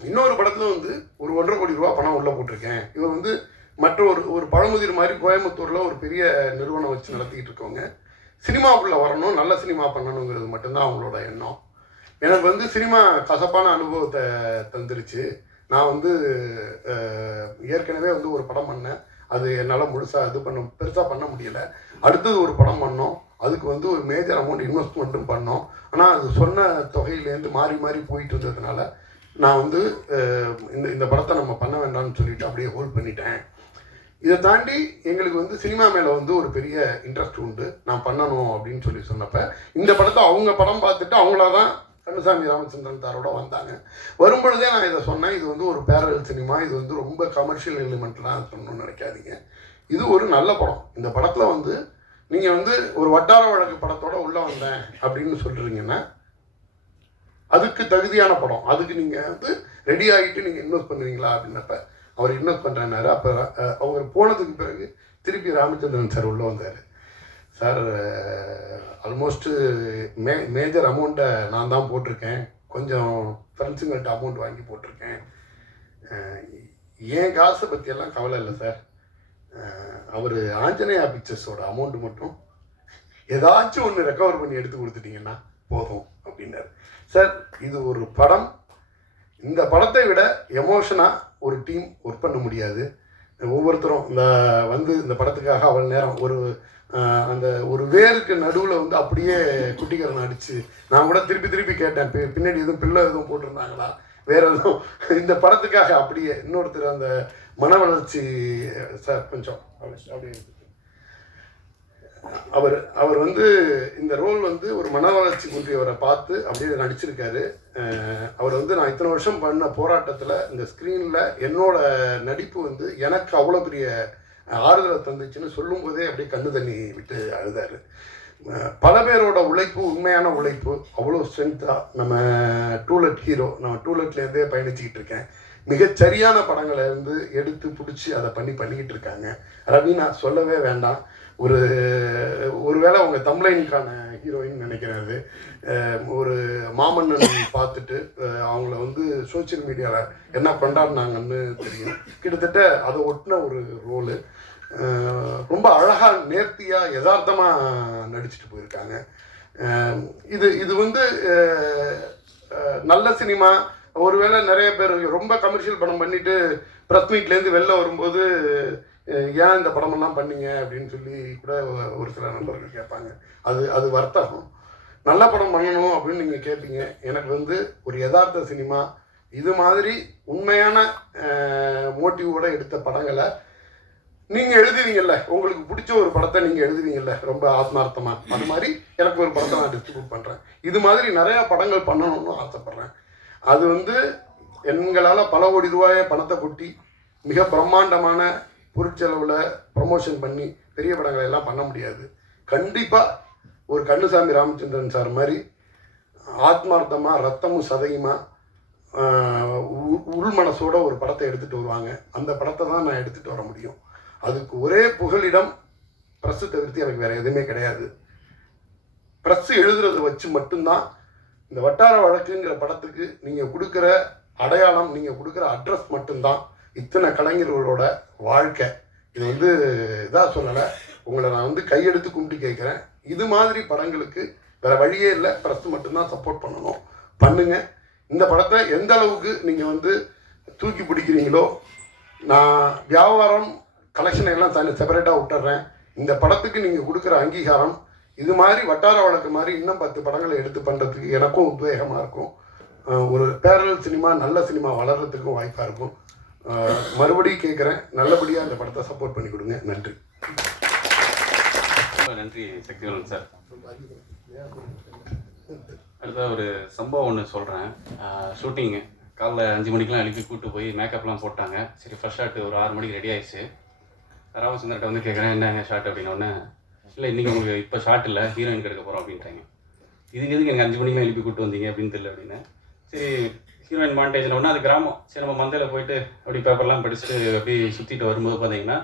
இன்னொரு படத்தில் வந்து ஒரு 1.5 கோடி ரூபா பணம் உள்ளே போட்டிருக்கேன். இவர் வந்து மற்ற ஒரு பழமுதிர் மாதிரி கோயம்புத்தூரில் ஒரு பெரிய நிறுவனம் வச்சு நடத்திக்கிட்டு இருக்கவங்க, சினிமாவுக்குள்ளே வரணும், நல்ல சினிமா பண்ணணுங்கிறது மட்டும்தான் அவங்களோட எண்ணம். எனக்கு வந்து சினிமா கசப்பான அனுபவத்தை தந்துருச்சு. நான் வந்து ஏற்கனவே வந்து ஒரு படம் பண்ணேன், அது என்னால் முழுசாக பெருசாக பண்ண முடியலை. அடுத்தது ஒரு படம் பண்ணோம், அதுக்கு வந்து ஒரு மேஜர் அமௌண்ட் இன்வெஸ்ட்மெண்ட்டும் பண்ணோம். ஆனால் அது சொன்ன தொகையிலேருந்து மாறி போயிட்டு இருந்ததுனால நான் வந்து இந்த படத்தை நம்ம பண்ண வேண்டாம்னு சொல்லிட்டு அப்படியே ஹோல்ட் பண்ணிட்டேன். இதை தாண்டி எங்களுக்கு வந்து சினிமா மேலே வந்து ஒரு பெரிய இன்ட்ரெஸ்ட் உண்டு, நான் பண்ணணும் அப்படின்னு சொன்னப்போ இந்த படத்தை அவங்க படம் பார்த்துட்டு அவங்களாதான் கண்ணுசாமி ராமச்சந்திரன் சாரோட வந்தாங்க. வரும்பொழுதே நான் இதை சொன்னேன், இது வந்து ஒரு பேரல் சினிமா, இது வந்து ரொம்ப கமர்ஷியல் எலிமெண்ட்லாம் சொல்லணும்னு நினைக்காதீங்க, இது ஒரு நல்ல படம். இந்த படத்தில் வந்து நீங்கள் வந்து ஒரு வட்டார வழக்கு படத்தோட உள்ளே வந்தேன் அப்படின்னு சொல்கிறீங்கன்னா அதுக்கு தகுதியான படம், அதுக்கு நீங்கள் வந்து ரெடி ஆகிட்டு நீங்கள் இன்வெஸ்ட் பண்ணுவீங்களா அப்படின்னப்ப அவர் இன்வெஸ்ட் பண்ணுறேன்னாரு. அப்போ அவர் போனதுக்கு பிறகு திருப்பி ராமச்சந்திரன் சார் உள்ளே வந்தார். சார் ஆல்மோஸ்ட்டு மேஜர் அமௌண்ட்டை நான் தான் போட்டிருக்கேன், கொஞ்சம் ஃப்ரெண்ட்ஸுங்கள்ட்ட அமௌண்ட் வாங்கி போட்டிருக்கேன், என் காசை பற்றியெல்லாம் கவலை இல்லை சார், அவர் ஆஞ்சநேயா பிக்சர்ஸோட அமௌண்ட்டு மட்டும் ஏதாச்சும் ஒன்று ரெக்கவர் பண்ணி எடுத்து கொடுத்துட்டிங்கன்னா போதும் அப்படின்னாரு. சார் இது ஒரு படம், இந்த படத்தை விட எமோஷனாக ஒரு டீம் ஒர்க் பண்ண முடியாது. ஒவ்வொருத்தரும் இந்த படத்துக்காக அவ்வளோ நேரம் அந்த ஒரு வேருக்கு நடுவில் வந்து அப்படியே குட்டிக்கரன் அடித்து நான் கூட திருப்பி கேட்டேன், பின்னாடி எதுவும் பிள்ளை எதுவும் போட்டிருந்தாங்களா வேற எதுவும், இந்த படத்துக்காக அப்படியே இன்னொருத்தர் அந்த மன வளர்ச்சி சார் கொஞ்சம் அப்படியே அவர் வந்து இந்த ரோல் வந்து ஒரு மன வளர்ச்சி குன்றியவரை பார்த்து அப்படியே நடிச்சிருக்காரு. அவர் வந்து நான் இத்தனை வருஷம் பண்ண போராட்டத்தில் இந்த ஸ்க்ரீனில் என்னோட நடிப்பு வந்து எனக்கு அவ்வளோ பெரிய ஆறுதலை தந்துச்சுன்னு சொல்லும் போதே அப்படியே கண்ணு தண்ணி விட்டு அழுதார். பல பேரோட உழைப்பு, உண்மையான உழைப்பு, அவ்வளோ ஸ்ட்ரென்த்தாக நம்ம டூலெட் ஹீரோ, நான் டூலெட்லேருந்தே பயணிச்சுக்கிட்டு இருக்கேன், மிகச்சரியான படங்களை இருந்து எடுத்து பிடிச்சி அதை பண்ணிக்கிட்டு இருக்காங்க. ரவீனா சொல்லவே வேண்டாம், ஒருவேளை உங்கள் தம்ப்லைனுக்கான ஹீரோயின் நினைக்கிறது. ஒரு மாமன்னன் பார்த்துட்டு அவங்கள வந்து சோசியல் மீடியாவில் என்ன கொண்டாடினாங்கன்னு தெரியும். கிட்டத்தட்ட அதை ஒட்டின ஒரு ரோலு. ரொம்ப அழகாக நேர்த்தியாக யதார்த்தமாக நடிச்சுட்டு போயிருக்காங்க. இது வந்து நல்ல சினிமா. ஒருவேளை நிறைய பேர் ரொம்ப கமர்ஷியல் படம் பண்ணிவிட்டு ப்ரெஸ் மீட்லேருந்து வெளில வரும்போது ஏன் இந்த படமெல்லாம் பண்ணீங்க அப்படின்னு சொல்லி கூட ஒரு சில நண்பர்கள் கேட்பாங்க. அது வர்த்தகம். நல்ல படம் பண்ணணும் அப்படின்னு நீங்கள் கேட்பீங்க. எனக்கு வந்து ஒரு யதார்த்த சினிமா, இது மாதிரி உண்மையான மோட்டிவோடு எடுத்த படங்களை நீங்கள் எழுதுவீங்கல்ல, உங்களுக்கு பிடிச்ச ஒரு படத்தை நீங்கள் எழுதுவீங்கல்ல ரொம்ப ஆத்மார்த்தமாக, அது மாதிரி எனக்கு ஒரு படத்தை நான் டிஸ்ட்ரிபியூட் பண்ணுறேன். இது மாதிரி நிறையா படங்கள் பண்ணணும்னு ஆசைப்பட்றேன். அது வந்து எங்களால் பல கோடி ரூபாயை பணத்தை கொட்டி மிக பிரம்மாண்டமான பொருட்செலவில் ப்ரமோஷன் பண்ணி பெரிய படங்களை எல்லாம் பண்ண முடியாது. கண்டிப்பாக ஒரு கண்ணுசாமி ராமச்சந்திரன் சார் மாதிரி ஆத்மார்த்தமாக ரத்தமும் சதையுமா உள் மனசோட ஒரு படத்தை எடுத்துகிட்டு வருவாங்க. அந்த படத்தை தான் நான் எடுத்துகிட்டு வர முடியும். அதுக்கு ஒரே புகலிடம் ப்ரெஸ்ஸு தவிர்த்து எனக்கு வேறு எதுவுமே கிடையாது. ப்ரெஸ்ஸு எழுதுறதை வச்சு மட்டும்தான் இந்த வட்டார வழக்குங்கிற படத்துக்கு நீங்கள் கொடுக்குற அடையாளம், நீங்கள் கொடுக்குற அட்ரஸ் மட்டும்தான் இத்தனை கலைஞர்களோட வாழ்க்கை. இது வந்து இதாக சொல்லலை, உங்களை நான் வந்து கையெடுத்து கும்பிட்டு கேட்குறேன். இது மாதிரி படங்களுக்கு வேறு வழியே இல்லை, ப்ரெஸ் மட்டும்தான் சப்போர்ட் பண்ணணும். பண்ணுங்கள். இந்த படத்தை எந்த அளவுக்கு நீங்கள் வந்து தூக்கி பிடிக்கிறீங்களோ, நான் வியாபாரம் கலெக்ஷனை எல்லாம் செப்பரேட்டாக விட்டுறேன். இந்த படத்துக்கு நீங்கள் கொடுக்குற அங்கீகாரம் இது மாதிரி வட்டார வழக்கு மாதிரி இன்னும் 10 படங்களை எடுத்து பண்ணுறதுக்கு எனக்கும் உத்வேகமாக இருக்கும். ஒரு பேரல் சினிமா, நல்ல சினிமா வளர்கிறதுக்கும் வாய்ப்பாக இருக்கும். மறுபடியும் கேட்குறேன், நல்லபடியாக இந்த படத்தை சப்போர்ட் பண்ணி கொடுங்க. நன்றி. நன்றி சக்திவேலன் சார். அடுத்த ஒரு சம்பவம் ஒன்று சொல்கிறேன். ஷூட்டிங்கு காலைல 5 மணிக்கெலாம் எழுப்பி கூப்பிட்டு போய் மேக்கப்லாம் போட்டாங்க. சரி, ஃபர்ஸ்ட் ஷாட் ஒரு 6 மணிக்கு ரெடி ஆயிடுச்சு. ராமச்சந்திரன்ட்ட வந்து கேட்குறேன், என்னங்க ஷாட் அப்படின்னோடனே, இல்லை இன்றைக்கி உங்களுக்கு இப்போ ஷாட் இல்லை, ஹீரோயின் எடுக்க போகிறோம் அப்படின்ட்டாங்க. இதுக்கு எதுக்கு எனக்கு 5 மணிக்கெலாம் எழுப்பி கூப்பிட்டு வந்தீங்க அப்படின்னு தெரியல அப்படின்னு. சரி, ஹீரோயின் மாண்டேஜில் ஒன்று அது கிராமம். சரி, நம்ம மந்தையில் போயிட்டு அப்படி பேப்பர்லாம் படிச்சுட்டு அப்படி சுற்றிட்டு வரும்போது பார்த்தீங்கன்னா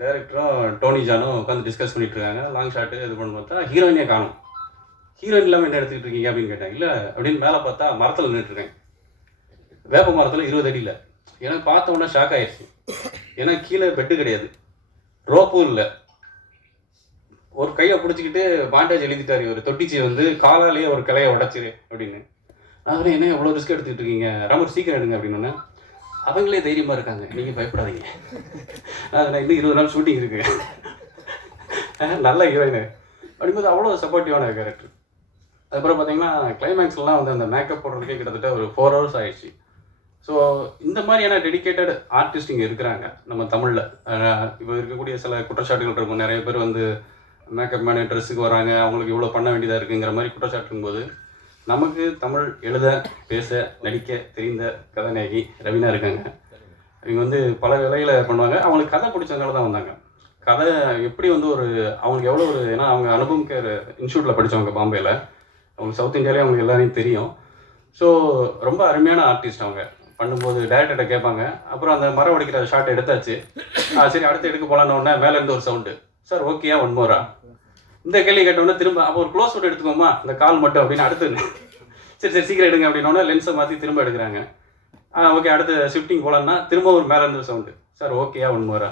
டைரக்டரும் டோனி ஜானும் உட்காந்து டிஸ்கஸ் பண்ணிட்டு இருக்காங்க. லாங் ஷாட்டு இது பண்ணு பார்த்தா ஹீரோயினே காணும். ஹீரோயின் இல்லாமல் என்ன எடுத்துக்கிட்டு இருக்கீங்க அப்படின்னு கேட்டாங்க. இல்லை அப்படின்னு மேலே பார்த்தா மரத்தில் நின்றுட்டுருக்கேன், வேப்ப மரத்தில் 20 அடியில். எனக்கு பார்த்த உடனே ஷாக் ஆயிடுச்சு. ஏன்னா கீழே பெட்டு கிடையாது, ரோப்பும் இல்லை. ஒரு கையை பிடிச்சிக்கிட்டு பாண்டேஜ் எழுதிட்டாரு. ஒரு தொட்டிச்சி வந்து காலாலேயே ஒரு கிளையை உடச்சிரு அப்படின்னு. நான் என்ன எவ்வளோ ரிஸ்க் எடுத்துக்கிட்டு இருக்கீங்க, ரொம்ப சீக்கிரம் எடுங்க அப்படின்னோடனே அவங்களே தைரியமாக இருக்காங்க, நீங்கள் பயப்படாதீங்க, அதில் இன்னும் 20 நாள் ஷூட்டிங் இருக்கு, நல்ல ஹீரோயின் அப்படிங்கும்போது அவ்வளோ சப்போர்ட்டிவான கேரக்டர். அதுக்கப்புறம் பார்த்தீங்கன்னா கிளைமேக்ஸ்லாம் வந்து அந்த மேக்கப் போடுறதுக்கே கிட்டத்தட்ட ஒரு 4 hours ஆயிடுச்சு. ஸோ இந்த மாதிரியான டெடிக்கேட்டட் ஆர்டிஸ்ட் இங்கே இருக்கிறாங்க நம்ம தமிழில். இப்போ இருக்கக்கூடிய சில குற்றச்சாட்டுகள் இருக்கும். நிறைய பேர் வந்து மேக்கப் மேனு ட்ரெஸ்ஸுக்கு வராங்க, அவங்களுக்கு இவ்வளோ பண்ண வேண்டியதாக இருக்குங்கிற மாதிரி குற்றச்சாட்டுங்கும்போது நமக்கு தமிழ் எழுத, பேச, நடிக்க தெரிந்த கதாநாயகி ரவீனா இருக்காங்க. இவங்க வந்து பல வேலைகளை பண்ணுவாங்க. அவங்களுக்கு கதை பிடிச்சதுனால தான் வந்தாங்க. கதை எப்படி வந்து ஒரு அவங்களுக்கு எவ்வளோ ஒரு, ஏன்னா அவங்க அனுபவம் கேர் இன்ஸ்டியூட்டில் படித்தவங்க பாம்பேயில், அவங்க சவுத் இந்தியாவிலே அவங்களுக்கு எல்லாரையும் தெரியும். ஸோ ரொம்ப அருமையான ஆர்டிஸ்ட் அவங்க. பண்ணும்போது டேரக்டர்கிட்ட கேட்பாங்க. அப்புறம் அந்த மரம் உடைக்கிற ஷார்ட் எடுத்தாச்சு. சரி அடுத்து எடுக்க போகலான்னு மேலேருந்து ஒரு சவுண்டு, சார் ஓகேயா ஒன் மோரா, இந்த கேள்வி கேட்டோன்னே திரும்ப அப்போ ஒரு க்ளோஸ் ஃபோட்டோ எடுத்துக்கோமா இந்த கால் மட்டும் அப்படின்னு அடுத்து சரி சரி சீக்கிரம் எடுங்க அப்படின்னோடனே லென்ஸை மாற்றி திரும்ப எடுக்கிறாங்க. ஓகே அடுத்து ஷிஃப்டிங் போகலான்னா திரும்ப ஒரு மேலேருந்து ஒரு சவுண்டு, சார் ஓகேயா ஒன் மோரா.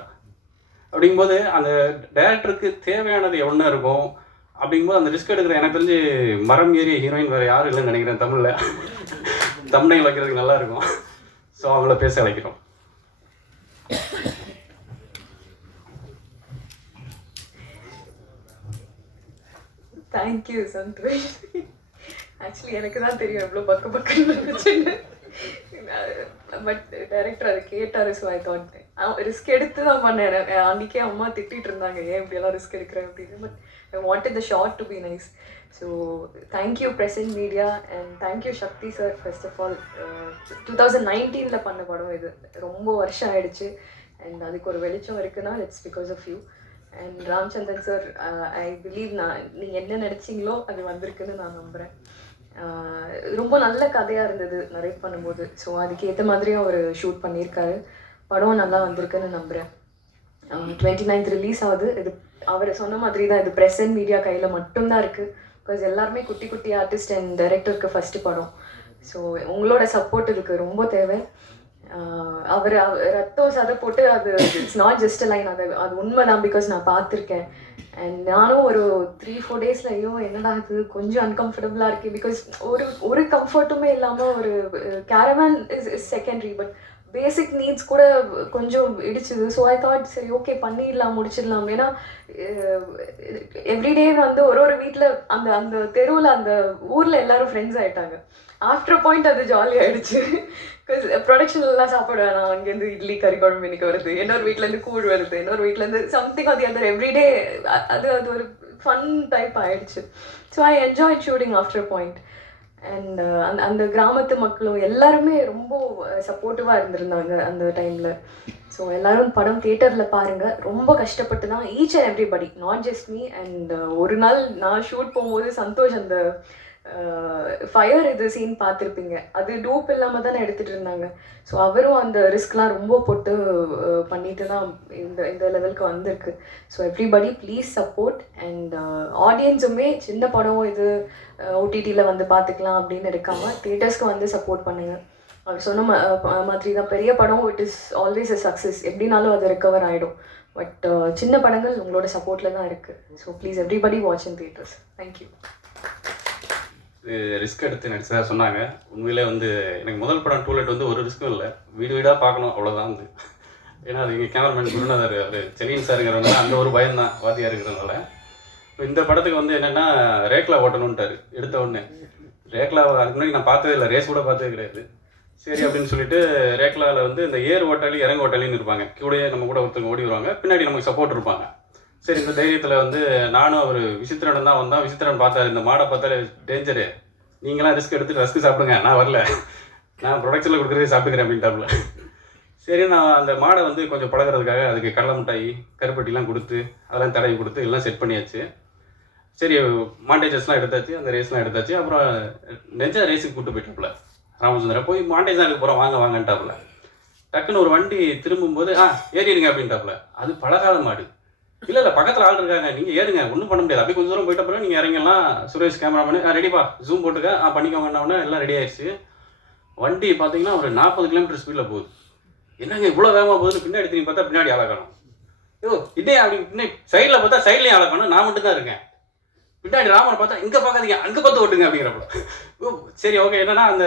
அப்படிங்கும்போது அந்த டேரக்டருக்கு தேவையானது எவ்வளோ இருக்கும். அப்படிங்கும்போது அந்த ரிஸ்க் எடுக்கிற எனக்கு தெரிஞ்சு மரம் ஏறிய ஹீரோயின் வேறு யாரும் இல்லைன்னு நினைக்கிறேன் தமிழில். தமிழை வைக்கிறதுக்கு நல்லா இருக்கும். ஸோ அவங்கள பேச அழைக்கிறோம். தேங்க்யூ சந்தோஷ். ஆக்சுவலி எனக்கு தான் தெரியும் எவ்வளோ பக்குன்னு இருந்துச்சுன்னு. பட் டைரக்டர் அதை கேட்டார். ஸோ ஐ தாட் ரிஸ்க் எடுத்து தான் பண்ணேன். அன்றைக்கே அம்மா திட்டிகிட்டு இருந்தாங்க ஏன் இப்படியெல்லாம் ரிஸ்க் எடுக்கிறேன் அப்படின்னு. But I wanted the short to be nice. So thank you present media and thank you Shakti sir. First of all 2019 பண்ண படம் இது. ரொம்ப வருஷம் ஆயிடுச்சு அண்ட் அதுக்கு ஒரு வெளிச்சம் இருக்குன்னா it's because of you. And Ramchandran sir, I believe நீங்கள் என்ன நினச்சிங்களோ அது வந்திருக்குன்னு நான் நம்புகிறேன். ரொம்ப நல்ல கதையாக இருந்தது நரேட் பண்ணும்போது. ஸோ அதுக்கேற்ற மாதிரியும் அவர் ஷூட் பண்ணியிருக்காரு. படம் நல்லா வந்திருக்குன்னு நம்புகிறேன். 29th ரிலீஸ் ஆகுது. இது அவர் சொன்ன மாதிரி தான், இது ப்ரெசன்ட் மீடியா கையில் மட்டும்தான் இருக்குது. பிகாஸ் எல்லாருமே குட்டி குட்டி ஆர்டிஸ்ட் அண்ட் டைரக்டருக்கு ஃபஸ்ட்டு படம். ஸோ உங்களோட சப்போர்ட் இதுக்கு ரொம்ப தேவை. அவர் ரத்தம் சதை போட்டு அது it's not just a line, அது உண்மை தான். பிகாஸ் நான் பார்த்துருக்கேன். அண்ட் நானும் ஒரு 3-4 டேஸில் ஐயோ என்னடா அது கொஞ்சம் அன்கம்ஃபர்டபுளாக இருக்குது. பிகாஸ் ஒரு கம்ஃபர்ட்டுமே இல்லாமல் ஒரு caravan is secondary, but basic needs கூட கொஞ்சம் இடிச்சுது. ஸோ ஐ தாட் சரி ஓகே பண்ணிடலாம் முடிச்சிடலாம். ஏன்னா எவ்ரிடே வந்து ஒரு வீட்டில் அந்த தெருவில் அந்த ஊரில் எல்லாரும் ஃப்ரெண்ட்ஸ் ஆகிட்டாங்க. ஆஃப்டர் பாயிண்ட் அது ஜாலி ஆகிடுச்சு. பிகாஸ் ப்ரொடக்ஷன்லாம் சாப்பாடு வேணாம், அங்கேருந்து இட்லி கறி குழம்பு இன்னைக்கு வருது, இன்னொரு வீட்டிலேருந்து கூழ் வருது, இன்னொரு வீட்டிலேருந்து சம்திங் அது அதர் எவ்ரிடே. அது ஒரு ஃபன் டைப் ஆகிடுச்சு. So I enjoy shooting after point. And அந்த கிராமத்து மக்களும் எல்லாருமே ரொம்ப சப்போர்ட்டிவாக இருந்திருந்தாங்க அந்த டைமில். ஸோ எல்லோரும் படம் தியேட்டரில் பாருங்கள். ரொம்ப கஷ்டப்பட்டு தான் each and everybody, not just me. And ஒரு நாள் நான் ஷூட் போகும்போது சந்தோஷ் அந்த ஃபயர் இது சீன் பார்த்துருப்பீங்க, அது டூப் இல்லாமல் தானே எடுத்துகிட்டு இருந்தாங்க. ஸோ அவரும் அந்த ரிஸ்க்லாம் ரொம்ப போட்டு பண்ணிட்டு தான் இந்த லெவலுக்கு வந்திருக்கு. So everybody please support. And ஆடியன்ஸுமே சின்ன படம் இது ஓடிடியில் வந்து பார்த்துக்கலாம் அப்படின்னு இருக்காமல் தியேட்டர்ஸ்க்கு வந்து சப்போர்ட் பண்ணுங்கள். அவர் சொன்ன மாதிரி தான் பெரிய படம் it is always a success, எப்படினாலும் அது ரெக்கவர் ஆகிடும். பட் சின்ன படங்கள் உங்களோட சப்போர்ட்டில் தான் இருக்குது. So please everybody watch in theatres. Thank you. Risk எடுத்து நடிச்சதாக சொன்னாங்க. உண்மையிலே வந்து எனக்கு முதல் படம் டூலெட் வந்து ஒரு ரிஸ்க்கும் இல்லை, வீடு வீடாக பார்க்கணும் அவ்வளோதான் வந்து. ஏன்னா அது இங்கே கேமராமேன் குருநாதர் அது செலியன் சாருங்கிறவங்க அந்த ஒரு பயம்தான் வாத்தியாக இருக்கிறதுனால. இப்போ இந்த படத்துக்கு வந்து என்னென்னா ரேக்லா ஓட்டணுன்ட்டார் எடுத்த உடனே. ரேக்லா அதுக்கு முன்னாடி நான் பார்த்ததே இல்லை, ரேஸ் கூட பார்த்ததே கிடையாது. சரி அப்படின்னு சொல்லிட்டு ரேக்லாவில் வந்து இந்த ஏர் ஓட்டாளி இறங்க ஓட்டாளின்னு இருப்பாங்க, கூடயே நம்ம கூட ஒருத்தவங்க ஓடி வருவாங்க, பின்னாடி நமக்கு சப்போர்ட் இருப்பாங்க. சரி இந்த தைரியத்தில் வந்து நானும் அவர் விசித்திரன் தான் வந்தோம். விசித்திரன் பார்த்தாரு, இந்த மாடை பார்த்தாலே டேஞ்சரு, நீங்களாம் ரிஸ்க் எடுத்துகிட்டு ரஸ்க்கு சாப்பிடுங்க, நான் வரல, நான் ப்ரொடக்ஷனில் கொடுக்குறதே சாப்பிட்டுக்கிறேன் அப்படின்ட்டாப்புல. சரி நான் அந்த மாடை வந்து கொஞ்சம் பழகிறதுக்காக அதுக்கு கடலை மிட்டாய் கருப்பட்டிலாம் கொடுத்து அதெல்லாம் தடவி கொடுத்து எல்லாம் செட் பண்ணியாச்சு. சரி மாண்டேஜஸ்லாம் எடுத்தாச்சு, அந்த ரேஸ்லாம் எடுத்தாச்சு. அப்புறம் நெஞ்சா ரேஸுக்கு கூப்பிட்டு போயிட்டாப்புல ராமச்சந்திரன். போய் மாண்டேஜ் தான் எடுக்க போகிறோம் வாங்க வாங்கன்ட்டாப்புல. டக்குன்னு ஒரு வண்டி திரும்பும்போது ஏறிடுங்க அப்படின்ட்டாப்புல. அது பழகாத மாடு. இல்லை பக்கத்தில் ஆள் இருக்காங்க, நீங்கள் ஏறுங்க ஒன்றும் பண்ண முடியாது. அப்படி கொஞ்சம் தூரம் போயிட்ட பிறகு நீங்கள் இறங்கலாம். சுரேஷ் கேமராமேனு ரெடிப்பா ஜூம் போட்டுக்க பண்ணிக்கோங்கன்னொன்னே எல்லாம் ரெடி ஆயிடுச்சு. வண்டி பார்த்தீங்கன்னா ஒரு 40 கிலோமீட்டர் ஸ்பீடில் போகுது. என்னங்க இவ்வளோ வேகமாக போகுதுன்னு பின்னாடி திரும்பி பார்த்தா பின்னாடி ஆளக்கணும். இதே அப்படி பின்னாடி சைடில் பார்த்தா சைட்லேயும் ஆளக்கணும், நான் மட்டும் தான் இருக்கேன். பின்னாடி ராமனை பார்த்தா இங்கே பார்க்காதீங்க அங்கே பார்த்து ஓட்டுங்க அப்படிங்கிறப்ப. சரி ஓகே. என்னன்னா அந்த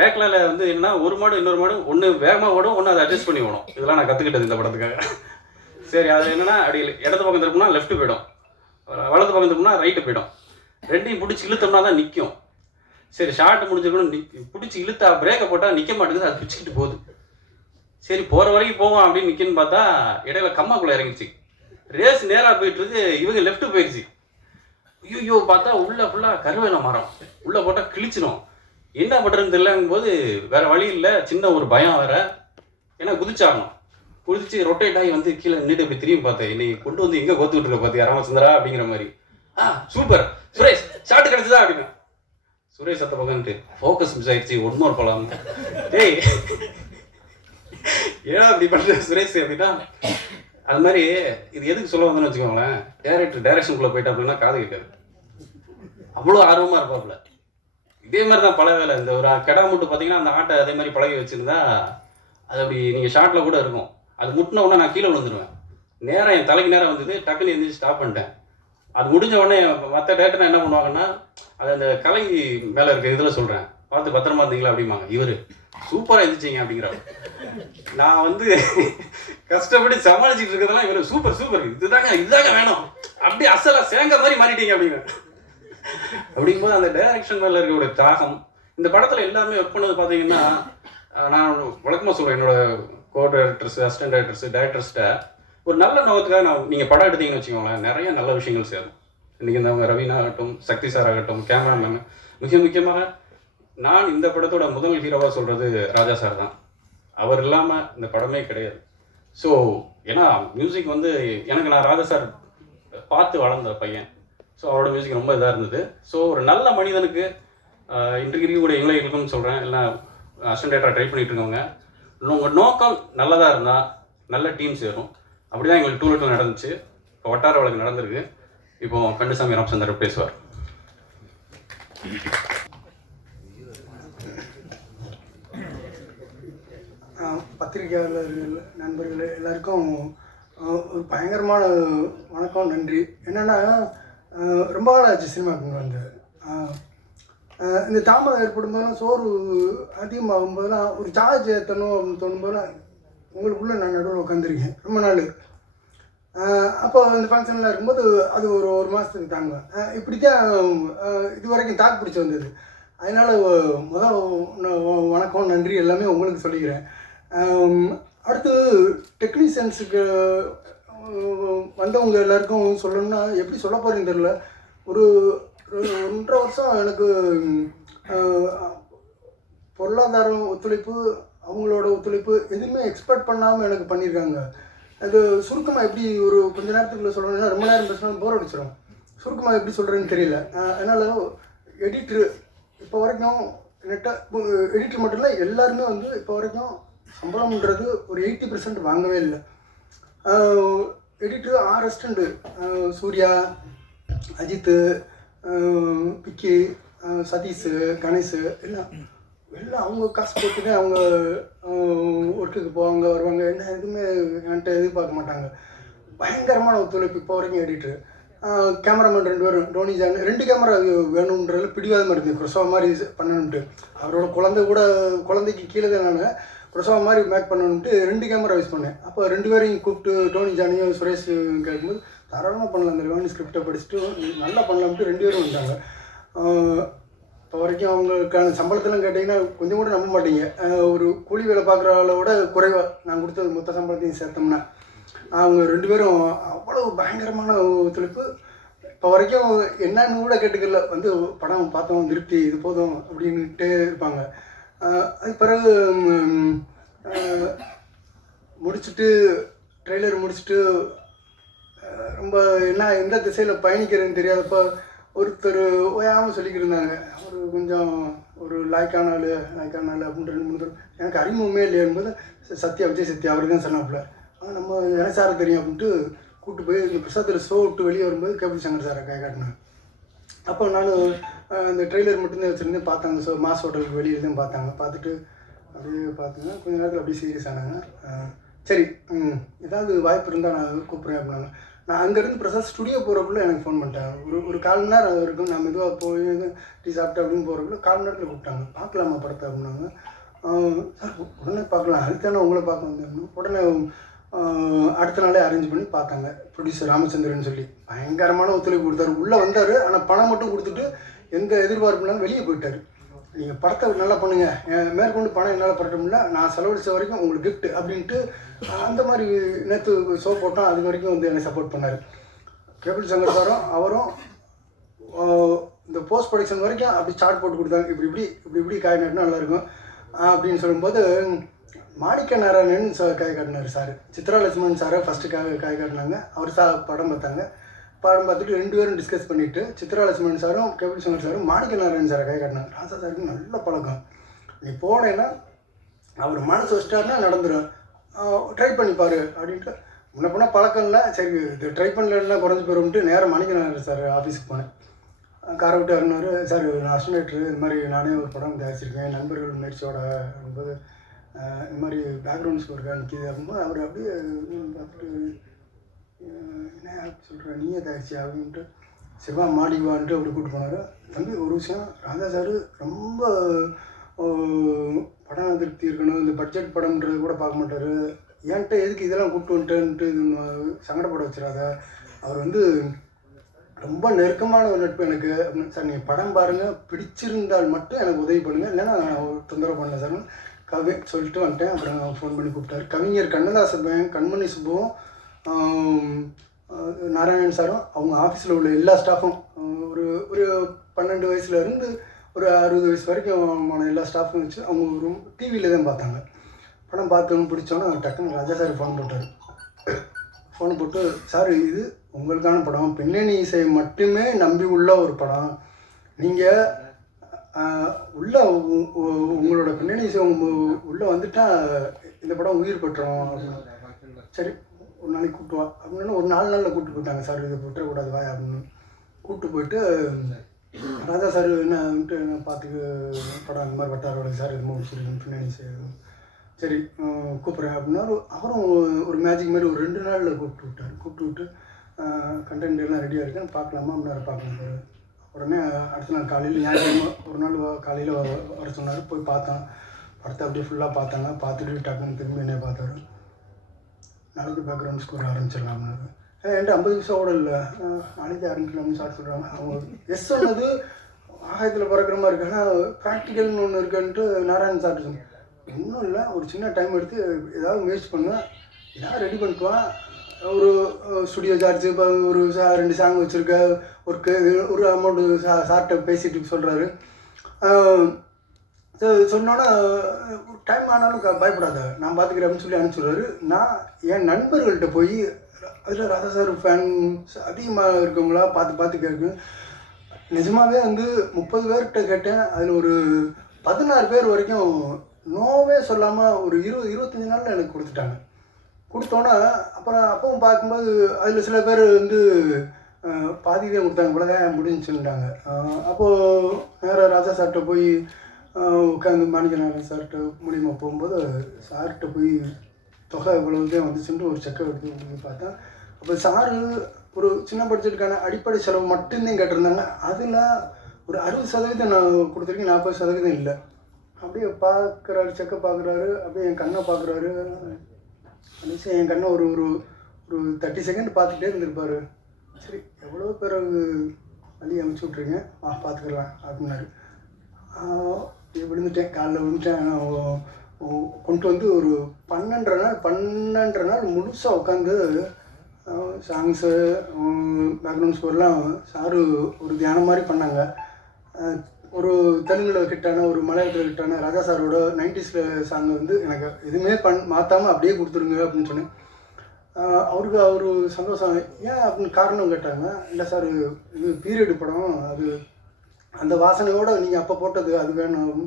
ரேக்லால வந்து என்னன்னா ஒரு மாடு இன்னொரு மாடு ஒன்று வேகமாக ஓடும், ஒன்று அதை அட்ஜஸ்ட் பண்ணி ஓடும். இதெல்லாம் நான் கற்றுக்கிட்டது இந்த படத்துக்காக. சரி அது என்னன்னா அப்படி இடது பக்கம் திரும்பினா லெஃப்ட் போயிடும், வலது பக்கம் திரும்பினா ரைட்டு போயிடும். ரெண்டையும் பிடிச்சி இழுத்தோம்னா தான் நிற்கும். சரி ஷார்ட் முடிஞ்சிருக்கணும், பிடிச்சி இழுத்தா பிரேக்கை போட்டால் நிற்க மாட்டேங்குது, அது பிடிச்சிக்கிட்டு போகுது. சரி போகிற வரைக்கும் போவோம் அப்படின்னு நிற்கன்னு பார்த்தா இடையில கம்மாக்குள்ளே இறங்கிச்சு. ரேஸ் நேராக போயிட்டு இருக்கு, இவங்க லெஃப்ட்டு போயிடுச்சு. ஐயோ பார்த்தா உள்ள ஃபுல்லாக கருவேல மரம், உள்ளே போட்டால் கிழிச்சிடும். என்ன பண்ணுறதுன்னு தெரியலங்கும் போது வேறு வழி இல்லை, சின்ன ஒரு பயம் வேறு, ஏன்னா குதிச்சாகணும். குளிச்சு ரொட்டேட் ஆகி வந்து கீழே நின்றுட்டு இப்படி திரும்பி பார்த்தேன், இன்னைக்கு கொண்டு வந்து எங்கே கோத்துக்கிட்டு இருக்க பார்த்தியா ராமச்சந்திரா அப்படிங்கிற மாதிரி. சூப்பர் சுரேஷ் ஷார்ட் கிடச்சிதா அப்படின்னு. சுரேஷ் சத்த பக்கம்ட்டு ஃபோக்கஸ் மிஸ் ஆயிடுச்சு, ஒன்றும் ஒரு பழம். டேய் ஏன்னா இப்படி பண்ணுற சுரேஷ் அப்படின்னா, அது மாதிரி இது எதுக்கு சொல்ல வந்தோன்னு வச்சுக்கோங்களேன், டைரக்ஷனுக்குள்ளே போயிட்டா அப்படின்னா காது கேட்காது, அவ்வளோ ஆர்வமாக இருப்பாப்புல. இதே மாதிரி தான் பல வேலை. இந்த ஒரு கடா முட்டு பார்த்தீங்கன்னா அந்த ஆட்டை அதே மாதிரி பழகி வச்சுருந்தா அது அப்படி நீங்கள் ஷார்ட்டில் கூட இருக்கும். அது முட்டின உடனே நான் கீழே விழுந்துருவேன். நேராக என் தலைக்கு நேரம் வந்தது, டக்குன்னு எழுந்திரிச்சு ஸ்டாப் பண்ணிட்டேன். அது முடிஞ்ச உடனே மற்ற டேரக்டர் என்ன பண்ணுவாங்கன்னா, அது அந்த கலை மேலே இருக்க இதில் சொல்கிறேன், பார்த்து பத்திரமா இருந்தீங்களா அப்படிம்பாங்க. இவர் சூப்பராக எழுந்திரிச்சிங்க அப்படிங்கிறாரு. நான் வந்து கஷ்டப்படி சமாளிச்சுட்டு இருக்கிறதெல்லாம் இவர் சூப்பர் சூப்பர் இதுதாங்க வேணும், அப்படியே அசலாக சேங்க மாதிரி மாறிட்டீங்க அப்படிங்க. அப்படிங்கும்போது அந்த டைரக்ஷன் மேலே இருக்கக்கூடிய தாகம். இந்த படத்தில் எல்லாருமே ஒர்க் பண்ணது பார்த்தீங்கன்னா, நான் வழக்கமாக சொல்கிறேன், என்னோட கோ டைரக்டர்ஸ், அசிஸ்டன்ட் டைரக்டர்ஸ், டேரக்டர்ஸ்கிட்ட ஒரு நல்ல நோக்கத்துக்காக நீங்கள் படம் எடுத்தீங்கன்னு வச்சுக்கோங்களேன், நிறைய நல்ல விஷயங்கள் சேரும். இன்றைக்கி இந்த ரவீனா ஆகட்டும், சக்தி சார் ஆகட்டும், கேமராமேன், முக்கியமாக நான் இந்த படத்தோட முதல் ஹீரோவாக சொல்கிறது ராஜா சார் தான். அவர் இல்லாமல் இந்த படமே கிடையாது. ஸோ ஏன்னா மியூசிக் வந்து எனக்கு, நான் ராஜா சார் பார்த்து வளர்ந்த பையன். ஸோ அவரோட மியூசிக் ரொம்ப இதாக இருந்தது. ஸோ ஒரு நல்ல மனிதனுக்கு இன்றைக்கு இருக்கக்கூடிய இளைஞர்களுக்கும் சொல்கிறேன், எல்லாம் அசிஸ்டன்ட் டைரக்டராக ட்ரை பண்ணிட்டு இருக்கவங்க, உங்கள் நோக்கம் நல்லதாக இருந்தால் நல்ல டீம் சேரும். அப்படி தான் எங்களுக்கு டூலெட்டில் நடந்துச்சு. இப்போ வட்டார வழக்கு நடந்திருக்கு. இப்போ கண்டுசாமி ராமச்சந்திரன் பேசுவார். பத்திரிகையாளர்கள் நண்பர்கள் எல்லாருக்கும் ஒரு பயங்கரமான வணக்கம், நன்றி. என்னென்னா ரொம்ப நாள் ஆச்சு சினிமாவுக்கு வந்து. இந்த தாமதம் ஏற்படும் போதெல்லாம், சோறு அதிகமாகும் போதெல்லாம் ஒரு சார்ஜ் ஏற்றணும் அப்படின்னு தோணும் போதெல்லாம் உங்களுக்குள்ளே நான் நடுவில் உட்காந்துருக்கேன் ரொம்ப நாள். அப்போ அந்த ஃபங்க்ஷனில் இருக்கும்போது அது ஒரு மாதத்துக்கு தாங்குவேன். இப்படி தான் இது வரைக்கும் தாக்கு பிடிச்சி வந்தது. அதனால் வணக்கம், நன்றி எல்லாமே உங்களுக்கு சொல்லிக்கிறேன். அடுத்து டெக்னீஷியன்ஸுக்கு வந்தவங்க எல்லாருக்கும் சொல்லணும்னா எப்படி சொல்ல போகிறேன்னு தெரில. ஒரு 1.5 வருஷம் எனக்கு பொருளாதார ஒத்துழைப்பு, அவங்களோட ஒத்துழைப்பு எதுவுமே எக்ஸ்பெக்ட் பண்ணாமல் எனக்கு பண்ணியிருக்காங்க. அது சுருக்கமாக எப்படி ஒரு கொஞ்ச நேரத்துக்குள்ளே சொல்லணும்னா, ரொம்ப நேரம் பேசினாலும் போர் அடிச்சிடும். சுருக்கமாக எப்படி சொல்கிறேன்னு தெரியல. அதனால் எடிட்ரு இப்போ வரைக்கும் எடிட்ரு மட்டும் இல்லை, எல்லாருமே வந்து இப்போ வரைக்கும் சம்பளம்ன்றது ஒரு 80% வாங்கவே இல்லை. எடிட்ரு 6 அசிஸ்டண்ட்டு, சூர்யா, அஜித்து, பிக்கி, சதீஷ், கணேஷ், எல்லாம் அவங்க காசு போட்டுட்டு அவங்க ஒர்க்குக்கு போவாங்க வருவாங்க. என்ன எதுவுமே என்கிட்ட எதிர்பார்க்க மாட்டாங்க. பயங்கரமான ஒத்துழைப்பு இப்போ வரைக்கும் எடிட்ரு. கேமராமேன் 2 பேரும், டோனி ஜான் 2 கேமரா வேணுன்றதில் பிடிவாதமாக இருந்தது. குரசோவா மாதிரி பண்ணணுன்ட்டு, அவரோட குழந்தைக்கு கீழே தான் நான் குரசோவா மாதிரி மேக் பண்ணணுன்ட்டு 2 கேமரா யூஸ் பண்ணேன். அப்போ 2 பேரையும் கூப்பிட்டு டோனி ஜானையும் சுரேஷ் கேட்கும்போது தாராளமாக பண்ணலாம், அந்த ரிவானி ஸ்கிரிப்டை படிச்சுட்டு நல்லா பண்ணலாம்ட்டு 2 பேரும் வந்தாங்க. இப்போ வரைக்கும் அவங்களுக்கான சம்பளத்தெல்லாம் கேட்டிங்கன்னா கொஞ்சம் கூட நம்ப மாட்டீங்க. ஒரு கூலி வேலை பார்க்குற ஆளோட குறைவாக நான் கொடுத்தது மொத்த சம்பளத்தையும் சேர்த்தோம்னா. அவங்க 2 பேரும் அவ்வளோ பயங்கரமான ஒத்துழைப்பு. இப்போ வரைக்கும் என்னன்னு கூட கேட்டுக்கல, வந்து படம் பார்த்தோம், திருப்தி, இது போதும் அப்படின்ட்டே இருப்பாங்க. அது பிறகு முடிச்சுட்டு ட்ரெய்லர் முடிச்சுட்டு ரொம்ப எந்த திசையில் பயணிக்கிறதுன்னு தெரியாதப்போ ஒருத்தர் ஓயாமல் சொல்லிக்கிருந்தாங்க, ஒரு கொஞ்சம் ஒரு லாய்க்கான ஆள் அப்படின்ற 2 3 பேர் எனக்கு அறிமுகமே இல்லையா என்பது சத்யா, விஜய் சத்யா அவர் தான் சொன்னாப்புல. நம்ம எனக்கு சாரை தெரியும் அப்படின்ட்டு கூப்பிட்டு போய் இந்த பிரசாத்தில் ஷோ விட்டு வெளியே வரும்போது கேபிள் சங்கர் சாரை காட்டினேன். அப்போ நான் அந்த ட்ரெய்லர் மட்டும்தான் வச்சுருந்தேன். பார்த்தாங்க, ஸோ மாஸ் ஹோட்டலுக்கு வெளியே தான் பார்த்தாங்க. பார்த்துட்டு அப்படியே பார்த்துங்க, கொஞ்சம் நேரத்தில் அப்படியே சீரியஸ் ஆனாங்க. சரி, ஏதாவது வாய்ப்பு இருந்தால் நான் கூப்பிட்றேன் அப்படின்னாங்க. நான் அங்கேருந்து பிரசாத் ஸ்டுடியோ போகிறக்குள்ள எனக்கு ஃபோன் பண்ணிட்டாங்க. ஒரு 1/4 மணி நேரம் இருக்கும், நான் மெதுவாக போய் டீ சாப்பிட்டு அப்படின்னு போகிறக்குள்ள 1/4 மணி நேரத்தில் கூப்பிட்டாங்க. பார்க்கலாமா படத்தை அப்படின்னாங்க. சார் உடனே பார்க்கலாம், அதுக்கான உங்களை பார்க்க வந்தேன். உடனே அடுத்த நாளே அரேஞ்ச் பண்ணி பார்த்தாங்க. ப்ரொடியூசர் ராமச்சந்திரன் சொல்லி பயங்கரமான ஒத்துழைப்பு கொடுத்தாரு. உள்ளே வந்தார், ஆனால் பணம் மட்டும் கொடுத்துட்டு எந்த எதிர்பார்ப்புனாலும் வெளியே போயிட்டார். நீங்கள் படத்தை நல்லா பண்ணுங்கள், மேற்கொண்டு பணம் என்னால் பரட்ட முடியல, நான் செலவழித்த வரைக்கும் உங்களுக்கு கிஃப்ட் அப்படின்ட்டு அந்த மாதிரி நேற்று ஷோ போட்டோம். அது வரைக்கும் வந்து என்னை சப்போர்ட் பண்ணார். கேபிள் சங்கர் சாரும் அவரும் இந்த போஸ்ட் ப்ரொடக்ஷன் வரைக்கும் அப்படி சார்ட் போட்டு கொடுத்தாங்க. இப்படி காய் நட்டுனா நல்லாயிருக்கும் அப்படின்னு சொல்லும்போது மாணிக்க நாராயணன் காய் காட்டினார் சார். சித்ரா லட்சுமணன் சாரை ஃபஸ்ட்டு காய் காட்டினாங்க. அவர் படம் பார்த்தாங்க. படம் பார்த்துட்டு 2 பேரும் டிஸ்கஸ் பண்ணிவிட்டு சித்ரா லட்சுமணன் சாரும் கபில் சங்கர் சாரும் மாணிக்க நாராயணன் சாரை காய் காட்டினாங்க. ராசா சாருக்கு நல்ல பழக்கம். நீ போனேன்னா அவர் மனசு வச்சிட்டாருன்னா நடந்துடும், ட்ரை பண்ணிப்பார் அப்படின்ட்டு. முன்ன போனால் பழக்கம் இல்லை, சரி இது ட்ரை பண்ணலன்னா குறைஞ்சி போயிடும்ட்டு நேராக மாணிக்க நாராயணன் சார் ஆஃபீஸுக்கு போனேன். காரை விட்டு இறங்கினார். சார் நான் அஸ்டிமேட்ரு, இந்த மாதிரி நானே ஒரு படம் தயாரிச்சிருக்கேன் நண்பர்கள் முயற்சியோட என்பது, இந்த மாதிரி பேக்ரவுண்ட் ஸ்கோருக்காக நிற்கிது அப்படின்னா அவர் அப்படியே பார்த்துட்டு என்ன சொல்கிறேன் நீயே தயாரிச்சு அப்படின்ட்டு சிவா மாடிவான்ட்டு அப்படி கூப்பிட்டு போனார். தம்பி ஒரு விஷயம், ராஜா சார் ரொம்ப படம் திருப்தி இருக்கணும், இந்த பட்ஜெட் படம்ன்றது கூட பார்க்க மாட்டார். ஏன்ட்ட எதுக்கு இதெல்லாம் கூப்பிட்டு வந்துட்டேன்ட்டு சங்கடப்பட வச்சிடாத, அவர் வந்து ரொம்ப நெருக்கமான ஒரு நட்பு எனக்கு அப்படின்னு. சார் நீங்கள் படம் பாருங்கள், பிடிச்சிருந்தால் மட்டும் எனக்கு உதவி பண்ணுங்கள், இல்லைன்னா நான் தொந்தரவு பண்ணல சார் சொல்லிட்டு வந்துட்டேன். அப்புறம் ஃபோன் பண்ணி கூப்பிட்டாரு. கவிஞர் கண்ணதாசன், கண்மணி சுப்புவும், நாராயணன் சாரும் அவங்க ஆஃபீஸில் உள்ள எல்லா ஸ்டாஃபும் ஒரு 12 வயசுலேருந்து ஒரு 60 வயசு வரைக்கும் எல்லா ஸ்டாஃபும் வச்சு அவங்க ஒரு டிவியில் தான் பார்த்தாங்க. படம் பார்த்தோன்னு பிடிச்சோன்னா டக்குன்னு ராஜா சார் ஃபோன் போட்டார். ஃபோன் போட்டு, சார் இது உங்களுக்கான படம், பின்னணி இசை மட்டுமே நம்பி உள்ள ஒரு படம், நீங்கள் உள்ள உங்களோட பின்னணி இசை உள்ளே வந்துட்டால் இந்த படம் உயிர் பெற்றோம் அப்படின்னு. சரி ஒரு நாளைக்கு கூப்பிட்டு வா அப்படின்னு ஒரு 4 நாளில் கூப்பிட்டு போயிட்டாங்க. சார் இதை விட்டுறக்கூடாது வா அப்படின்னு கூப்பிட்டு போயிட்டு ராஜா சார் என்னன்ட்டு பார்த்துக்கு படம் அந்த மாதிரி வட்டார வழக்கு சார் இது முடிச்சிருக்கேன் பின்னணி இசை, சரி கூப்பிட்றேன் அப்படின்னா அவரும் ஒரு மேஜிக் மாதிரி ஒரு 2 நாளில் கூப்பிட்டு விட்டு கண்டென்ட் எல்லாம் ரெடியாக இருக்கேன் பார்க்கலாமா அப்படின்னாரு. பார்க்கணும். உடனே அடுத்த நாள் காலையில் ஞாயிற்றுக்கிழமை ஒரு நாள் காலையில் வர சொன்னார். போய் பார்த்தோம், படத்தை அப்படியே ஃபுல்லாக பார்த்தாங்க. பார்த்துட்டு டக்குன்னு திரும்பி என்னை பார்த்தாரு. நாளைக்கு பேக்ரவுண்ட் ஸ்கோர் ஆரம்பிச்சிடலாம்னாரு. என்கிட்ட 50 நிமிஷம் கூட இல்லை, நாளைக்கு ஆரம்பிக்கலாம்னு சார் சொல்கிறாங்க. அவங்க எஸ் சொன்னது ஆகாயத்தில் பறக்கிற மாதிரி இருக்கு, ஆனால் ப்ராக்டிக்கல்னு ஒன்று இருக்குன்ட்டு நாராயணன் சார் சொன்னேன். இன்னும் இல்லை, ஒரு சின்ன டைம் எடுத்து ஏதாவது முயற்சி பண்ணுவேன், ஏதாவது ரெடி பண்ணிக்குவேன். ஒரு ஸ்டுடியோ சார்ஜ் இப்போ ஒரு 2 சாங் வச்சுருக்க ஒரு அமௌண்ட்டு சார்கிட்ட பேசிட்டு சொல்கிறாரு. சொன்னோன்னா டைம் ஆனாலும் பயப்படாத நான் பார்த்துக்கிறேன் அப்படின்னு சொல்லி அனுப்பிச்சுடுறாரு. நான் என் நண்பர்கள்ட்ட போய் அதில் ராஜா சார் ஃபேன் அதிகமாக இருக்கவங்களா பார்த்து கேட்குறேன். நிஜமாகவே வந்து 30 பேர்கிட்ட கேட்டேன். அதில் ஒரு 16 பேர் வரைக்கும் நோவே சொல்லாமல் ஒரு 20-25 நாளில் எனக்கு கொடுத்துட்டாங்க. கொடுத்தோன்னா அப்புறம் அப்பவும் பார்க்கும்போது அதில் சில பேர் வந்து பாதிதான் கொடுத்தாங்க, இவ்வளோதான் முடிஞ்சுட்டாங்க. அப்போது நேராக ராஜா சார்கிட்ட போய் உட்காந்து மாணிக்க நாராயணன் சார்கிட்ட மூலியமாக போகும்போது சார்கிட்ட போய் தொகை இவ்வளவுதான் வந்துச்சுன்ட்டு ஒரு செக்கை எடுத்து பார்த்தா, அப்போ சாரு ஒரு சின்ன பட்ஜெட்டுக்கான அடிப்படை செலவு மட்டும்தான் கேட்டிருந்தாங்க. அதில் ஒரு 60% நான் கொடுத்துருக்கேன், 40% இல்லை. அப்படியே பார்க்குறாரு, செக்கை பார்க்குறாரு, அப்படியே என் கண்ணை பார்க்குறாரு. கடைசி என் கண்ணை ஒரு ஒரு 30 செகண்ட் பார்த்துட்டே இருந்திருப்பார். சரி எவ்வளோ பேர் வழி அனுப்பிச்சி விட்ருங்க, பார்த்துக்கலாம் அப்படின்னாரு. விழுந்துட்டேன், காலைல விழுந்துட்டேன். கொண்டு வந்து ஒரு 12 நாள் முழுசாக உட்காந்து சாங்ஸு பேக்ரவுண்ட் ஸ்கோர்லாம் சாரு ஒரு தியானம் மாதிரி பண்ணாங்க. ஒரு தெலுங்கில் ஹிட்டான ஒரு மலையாளத்தில் ஹிட்டான ராஜா சாரோட 90s சாங் வந்து எனக்கு எதுவுமே மாற்றாமல் அப்படியே கொடுத்துருங்க அப்படின்னு சொன்னேன். அவருக்கு அவர் சந்தோஷம். ஏன் அப்படின்னு காரணம் கேட்டாங்க. இல்லை சார் இது பீரியடு படம், அது அந்த வாசனையோடு நீங்கள் அப்போ போட்டது அது வேணும்,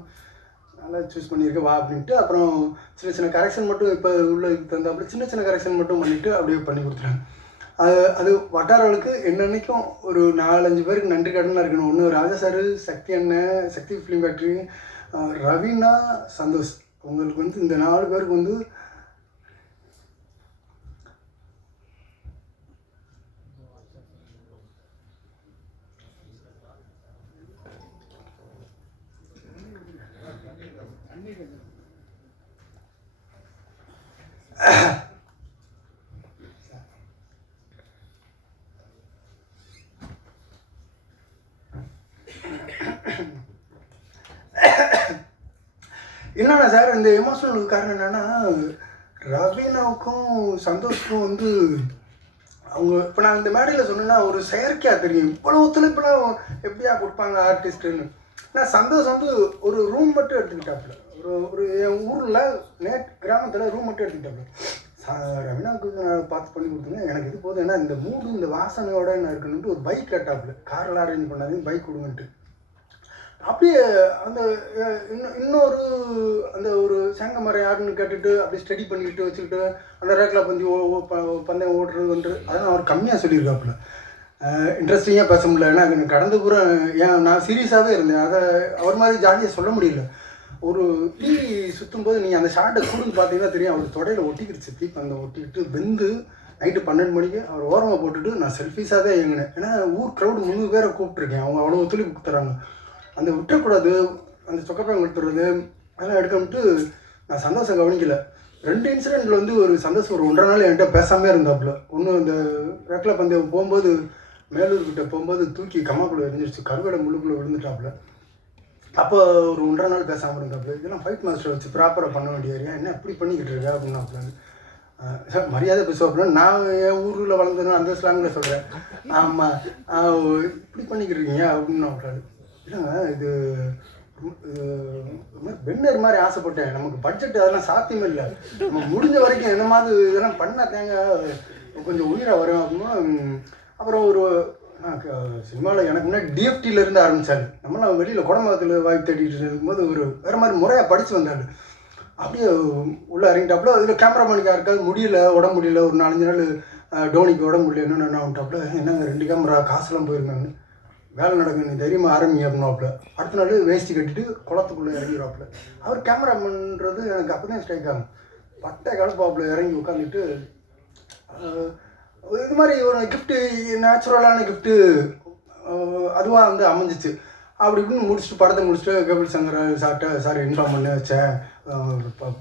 நல்லா சூஸ் பண்ணியிருக்க வா அப்படின்ட்டு. அப்புறம் சின்ன கரெக்ஷன் மட்டும் இப்போ உள்ள தந்தாப்புல சின்ன கரெக்ஷன் மட்டும் பண்ணிவிட்டு அப்படியே பண்ணி கொடுத்துட்டாங்க. அது வட்டாரவளுக்கு என்னன்னைக்கும் ஒரு 4-5 பேருக்கு நன்றி கடனாக இருக்கணும். ஒன்று ராஜா சார், சக்தி அண்ணன், சக்தி ஃபிலிம் ஃபேக்ட்ரி, ரவீனா, சந்தோஷ். உங்களுக்கு வந்து இந்த 4 பேருக்கு வந்து என்னன்னா சார் இந்த எமோஷனலுக்கு காரணம் என்னென்னா, ரவீனாவுக்கும் சந்தோஷுக்கும் வந்து அவங்க இப்போ நான் இந்த மேடையில் சொன்னேன்னா ஒரு செயற்கையாக தெரியும், இவ்வளோ ஒத்துழைப்புலாம் எப்படியா கொடுப்பாங்க ஆர்டிஸ்ட்டுன்னு. நான் சந்தோஷம் வந்து ஒரு ரூம் மட்டும் எடுத்துக்கிட்டாப்புல. ஒரு என் ஊரில் கிராமத்தில் ரூம் மட்டும் எடுத்துக்கிட்டாப்புல. ரவினாவுக்கு நான் பார்த்து பண்ணி கொடுத்துங்க, எனக்கு இது போதும், ஏன்னா இந்த மூடு இந்த வாசனையோட என்ன இருக்குன்னுட்டு ஒரு பைக் கேட்டாப்புல. காரில் அரேஞ்ச் பண்ணாதீங்க, பைக் கொடுங்கன்ட்டு. அப்படியே அந்த இன்னொரு அந்த ஒரு சேங்க மரம் யாருன்னு கேட்டுட்டு அப்படியே ஸ்டடி பண்ணிக்கிட்டு வச்சுக்கிட்டு அந்த ரேக்கில் பந்தயம் ஓடுறதுன்றது அதெல்லாம் அவர் கம்மியாக சொல்லியிருக்காப்புல. இன்ட்ரெஸ்டிங்காக பேச முடியல, ஏன்னா எனக்கு கடந்த பூரா ஏன் நான் சீரியஸாகவே இருந்தேன். அதை அவர் மாதிரி ஜாலியாக சொல்ல முடியல. ஒரு தீ சுற்றும் போது நீங்கள் அந்த ஷார்ட்டை கொடுத்து பார்த்தீங்கன்னா தெரியும், அவர் தொடையில் ஒட்டிக்கிடுச்சு. தீ அந்த ஒட்டிக்கிட்டு வெந்து நைட்டு 12 மணிக்கு அவர் ஓரமாக போட்டுட்டு நான் செல்ஃபீஸாக தான் இயங்கினேன். ஏன்னா ஊர் க்ரௌடு 3 பேரை கூப்பிட்ருக்கேன், அவங்க அவ்வளோ ஒத்துழைப்பு கொடுத்துறாங்க. அந்த விட்டுறக்கூடாது, அந்த சொக்கப்பயம் கொடுத்துறது அதெல்லாம் எடுக்கணும்ட்டு நான் சந்தோஷம் கவனிக்கல. 2 இன்சிடெண்ட்டில் வந்து ஒரு சந்தோஷம் ஒரு 1.5 நாள் என்கிட்ட பேசாமே இருந்தாப்புல. ஒன்று இந்த ரெக்கில் பந்தயம் போகும்போது மேலூர்கிட்ட போகும்போது தூக்கி கம்மாக்குள்ளே எரிஞ்சிருச்சு, கருவேடை முள்ளுக்குள்ளே விழுந்துட்டாப்புல. அப்போ ஒரு 1.5 நாள் பேசாமல் இருந்தாப்புல. இதெல்லாம் ஃபைட் மாஸ்டர் வச்சு ப்ராப்பராக பண்ண வேண்டிய ஏரியா, என்ன எப்படி பண்ணிக்கிட்டு இருக்கா அப்படின்னாப்புல. சார் மரியாதை பேசுவாப்புல. நான் என் ஊரில் வளர்ந்தேன்னு அந்த ஸ்லாங்கில் சொல்கிறேன். ஆமாம் இப்படி பண்ணிக்கிட்டு இருக்கீங்க அப்படின்னாப்புல. இல்லைங்க இது மாதிரி பென்னர் மாதிரி ஆசைப்பட்டேன், நமக்கு பட்ஜெட் அதெல்லாம் சாத்தியமே இல்லை, நம்ம முடிஞ்ச வரைக்கும் என்ன மாதிரி இதெல்லாம் பண்ணாதாங்க கொஞ்சம் உயிராக வரும் அப்படின்னா. அப்புறம் ஒரு சினிமாவில் எனக்கு முன்னாடி டிஎஃப்டியிலேருந்து ஆரம்பித்தாரு. நம்மளாம் வெளியில் குடம்பகத்தில் வாய்ப்பு தேடிட்டு இருக்கும்போது ஒரு வேறு மாதிரி முறையாக படித்து வந்தார். அப்படியே உள்ளே இறங்கிட்டாப்புல. அதில் கேமராமேனுக்கு யாருக்காவது முடியல, உடம்பு முடியல, ஒரு 4-5 நாள் டோனிக்கு உடம்பு முடியல, என்ன வந்துட்டாப்புல. என்னங்க 2 கேமரா காசுலாம் போயிருந்தாங்க, வேலை நடக்குது, நீ தைரியமாக ஆரம்பிங்க அப்படின்னாப்புல. அடுத்த நாள் வேஷ்டி கட்டிட்டு குளத்துக்குள்ளே இறங்கிடுவாப்புல. அவர் கேமராமேன்றது எனக்கு அப்போ தான் ஸ்ட்ரைக் ஆகும். பட்டை கலப்பாப்புல இறங்கி உட்காந்துட்டு இது மாதிரி ஒரு கிஃப்ட்டு, நேச்சுரலான கிஃப்ட்டு அதுவாக வந்து அமைஞ்சிச்சு. அப்படி இப்படின்னு முடிச்சுட்டு படத்தை முடிச்சுட்டு கபில் சங்கர் சார்கிட்ட சார் இன்ஃபார்ம் பண்ண வச்சேன்,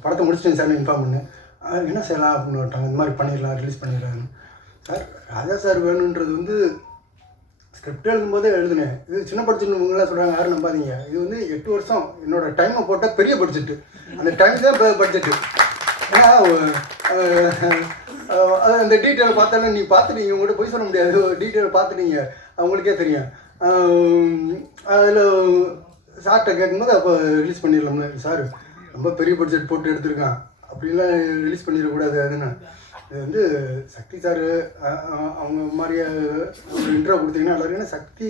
படத்தை முடிச்சுட்டேன் சார் இன்ஃபார்ம் பண்ணு, என்ன செய்யலாம் அப்படின்னு விட்டாங்க. இந்த மாதிரி பண்ணிடலாம், ரிலீஸ் பண்ணிடலான்னு. சார் ராஜா சார் வேணுன்றது வந்து ஸ்கிரிப்ட் எழுதும்போதே எழுதுனேன். இது சின்ன பட்ஜெட்னுங்களாம் சொல்கிறாங்க, யாரும் நம்பாதீங்க. இது வந்து 8 வருஷம் என்னோடய டைமை போட்டால் பெரிய பட்ஜெட்டு, அந்த டைம் தான் பட்ஜெட்டு. ஏன்னா அந்த டீட்டெயில் பார்த்தாலும் நீ பார்த்துட்டீங்க, உங்கள்கிட்ட போய் சொல்ல முடியாது, டீட்டெயில் பார்த்துட்டீங்க, அவங்களுக்கே தெரியும். அதில் சார்கிட்ட கேட்கும்போது அப்போ ரிலீஸ் பண்ணிடலாம்னு. சார் ரொம்ப பெரிய பட்ஜெட் போட்டு எடுத்திருக்கான், அப்படின்லாம் ரிலீஸ் பண்ணிடக்கூடாது. அதுன்னு இது வந்து சக்தி சார் அவங்க மாதிரியே ஒரு இன்ட்ரோ கொடுத்தீங்கன்னா நல்லா இருக்கு. ஏன்னா சக்தி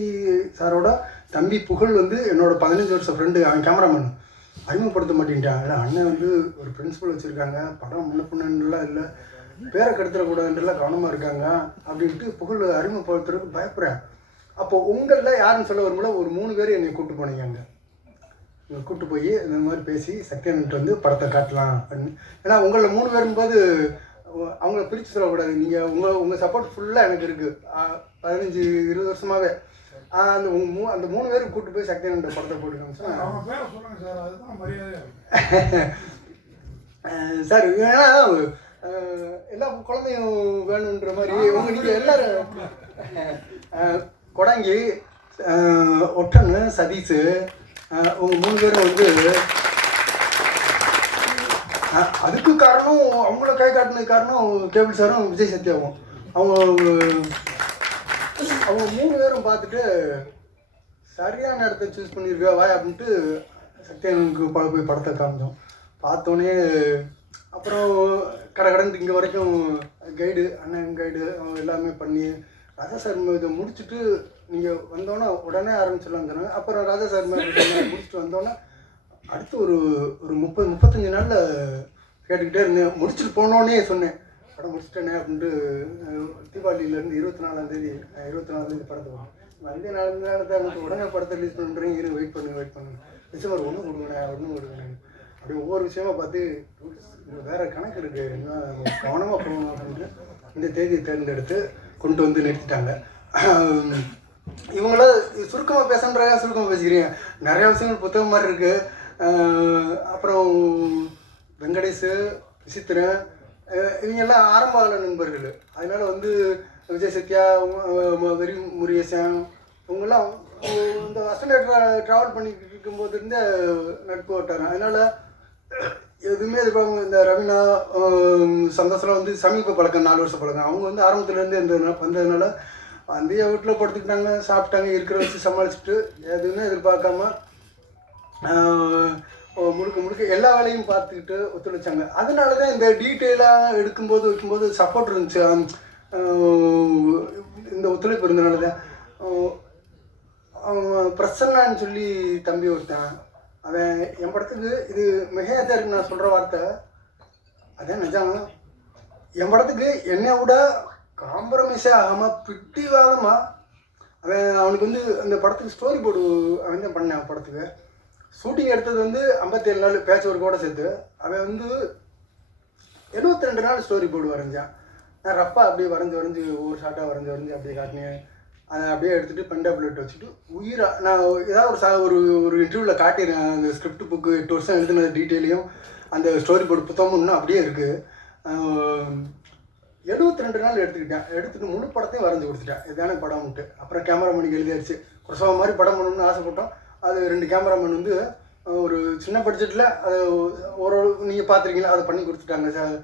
சாரோட தம்பி புகழ் வந்து என்னோட 15 வருஷம் ஃப்ரெண்டு, அவன் கேமராமேன். அறிமுகப்படுத்த மாட்டேன்ட்டான். ஏன்னா அண்ணன் வந்து ஒரு பிரின்சிபல் வச்சுருக்காங்க, படம் முன்ன பின்னலாம் இல்லை, பேரை கெடுத்துடக்கூடாதுன்றலாம் கவனமாக இருக்காங்க அப்படின்ட்டு புகழ் அறிமுகப்படுத்துறதுக்கு பயப்படுறேன். அப்போது உங்களில் யாருன்னு சொல்ல வரும்போது ஒரு 3 பேர் என்னை கூப்பிட்டு போனீங்க. அங்கே கூப்பிட்டு போய் இந்த மாதிரி பேசி சக்தியன்ட்டு வந்து படத்தை காட்டலாம் அப்படின்னு. ஏன்னா உங்களில் 3 பேரும்போது அவங்கள பிரித்து சொல்லக்கூடாது. நீங்கள் உங்கள் சப்போர்ட் ஃபுல்லாக எனக்கு இருக்குது 15-20 வருஷமாகவே. அந்த 3 பேருக்கு கூப்பிட்டு போய் சக்தியன்ட்ட படத்தை போட்டுருக்காங்க சார். ஏன்னா எல்லா குழந்தையும் வேணுன்ற மாதிரி நீங்கள் எல்லோரும் கொடாங்கி ஒட்டன்னு சதீஷு உங்கள் 3 பேரும் வந்து அதுக்கு காரணம் அவங்கள கை காட்டினது காரணம் கேபிள் சாரும் விஜய் சத்யாவும். அவங்க 3 பேரும் பார்த்துட்டு சரியான இடத்த சூஸ் பண்ணியிருக்கா வாய் அப்படின்ட்டு சத்யானுக்கு போய் படத்தை காமிச்சோம். பார்த்தோன்னே அப்புறம் கடந்து இங்கே வரைக்கும் கைடு, அண்ணன் கைடு எல்லாமே பண்ணி ராஜா சார் இதை முடிச்சுட்டு நீங்கள் வந்தோன்னே உடனே ஆரம்பிச்சிடலாம் சொன்னாங்க. அப்புறம் ராஜா சார் முடிச்சுட்டு வந்தோன்னே அடுத்து ஒரு 30-35 நாளில் கேட்டுக்கிட்டே இருந்தேன். முடிச்சுட்டு போனோன்னே சொன்னேன் படம் முடிச்சுட்டேனே அப்படின்ட்டு. தீபாவளியிலேருந்து 24ஆம் தேதி படத்தை வரும். அதே 4 நாள் தான் எனக்கு உடனே படத்தை ரிலீஸ் பண்ணுறேன், இரு வெயிட் பண்ணுங்க டிசம்பர் 1 கொடுங்கண்ணே. அப்படி ஒவ்வொரு விஷயமா பார்த்து வேறு கணக்கு இருக்குது, என்ன கவனமாக போகணும் அப்படின்ட்டு இந்த தேதியை தேர்ந்தெடுத்து கொண்டு வந்து நிறுத்திட்டாங்க. இவங்கள சுருக்கமாக பேசுகிறேன், சுருக்கமாக பேசிக்கிறீங்க, நிறையா விஷயங்கள் புத்தகம் மாதிரி இருக்குது. அப்புறம் வெங்கடேஷ், விசித்திரன் இவங்கெல்லாம் ஆரம்பகால நண்பர்கள். அதனால் வந்து விஜய் சத்யா, வெரி முருகேசன் இவங்கெல்லாம் இந்த அஸ்டண்டர்ட் ட்ராவல் பண்ணிக்கிட்டு இருக்கும்போது இருந்தே நட்பு வட்டாரம். அதனால் எதுவுமே எதிர்பார்க்க. இந்த ரவீனா சந்தோஷம் வந்து சமீப பழக்கம், 4 வருஷம் பழக்கம். அவங்க வந்து ஆரம்பத்துலேருந்து வந்ததுனால அந்த வீட்டில் படுத்துக்கிட்டாங்க, சாப்பிட்டாங்க, இருக்கிற வச்சு சமாளிச்சுட்டு எதுவுமே எதிர்பார்க்காம முழுக்க முழுக்க எல்லா வேலையும் பார்த்துக்கிட்டு ஒத்துழைச்சாங்க. அதனால தான் இந்த டீட்டெயிலாக எடுக்கும்போது வைக்கும்போது சப்போர்ட் இருந்துச்சு. இந்த ஒத்துழைப்பு இருந்தனால தான். அவன் பிரசன்னான்னு சொல்லி தம்பி ஒருத்தன், அவன் என் படத்துக்கு இது மிகையாக தான் இருக்கு நான் சொல்கிற வார்த்தை, அதான் நிஜம். என் படத்துக்கு என்னை விட காம்ப்ரமைஸே ஆகாமல் பிடிவாதமாக அவனுக்கு வந்து அந்த படத்துக்கு ஸ்டோரி போர்டு அவன் தான் பண்ணேன். படத்துக்கு ஷூட்டிங் எடுத்தது வந்து 57 நாள் பேட்ச் ஒர்க்கோட சேர்த்து. அவன் வந்து 72 நாள் ஸ்டோரி போர்டு வரைஞ்சான். நான் ரப்பாக அப்படியே வரைஞ்சி ஒவ்வொரு ஷார்ட்டாக வரைஞ்சி அப்படியே காட்டினேன். அதை அப்படியே எடுத்துகிட்டு பென்டாப்லெட் வச்சுட்டு உயிராக நான் ஏதாவது ஒரு இன்டர்வியூவில் காட்டிடுறேன். அந்த ஸ்கிரிப்ட் புக்கு 8 வருஷம் எழுதின டீட்டெயிலையும் அந்த ஸ்டோரி போர்டு புத்தகமும் இன்னும் அப்படியே இருக்குது. 72 நாள் எடுத்துகிட்டு முழு படத்தையும் வரைஞ்சி கொடுத்துட்டேன். இதான படம்ன்ட்டு. அப்புறம் கேமராமேனுக்கு எழுதியாச்சு. குரசவா மாதிரி படம் பண்ணணும்னு ஆசைப்பட்டோம். அது 2 கேமராமேன் வந்து ஒரு சின்ன பட்ஜெட்டில் அதை ஒரு நீங்கள் பார்த்துருக்கீங்களா, அதை பண்ணி கொடுத்துட்டாங்க சார்.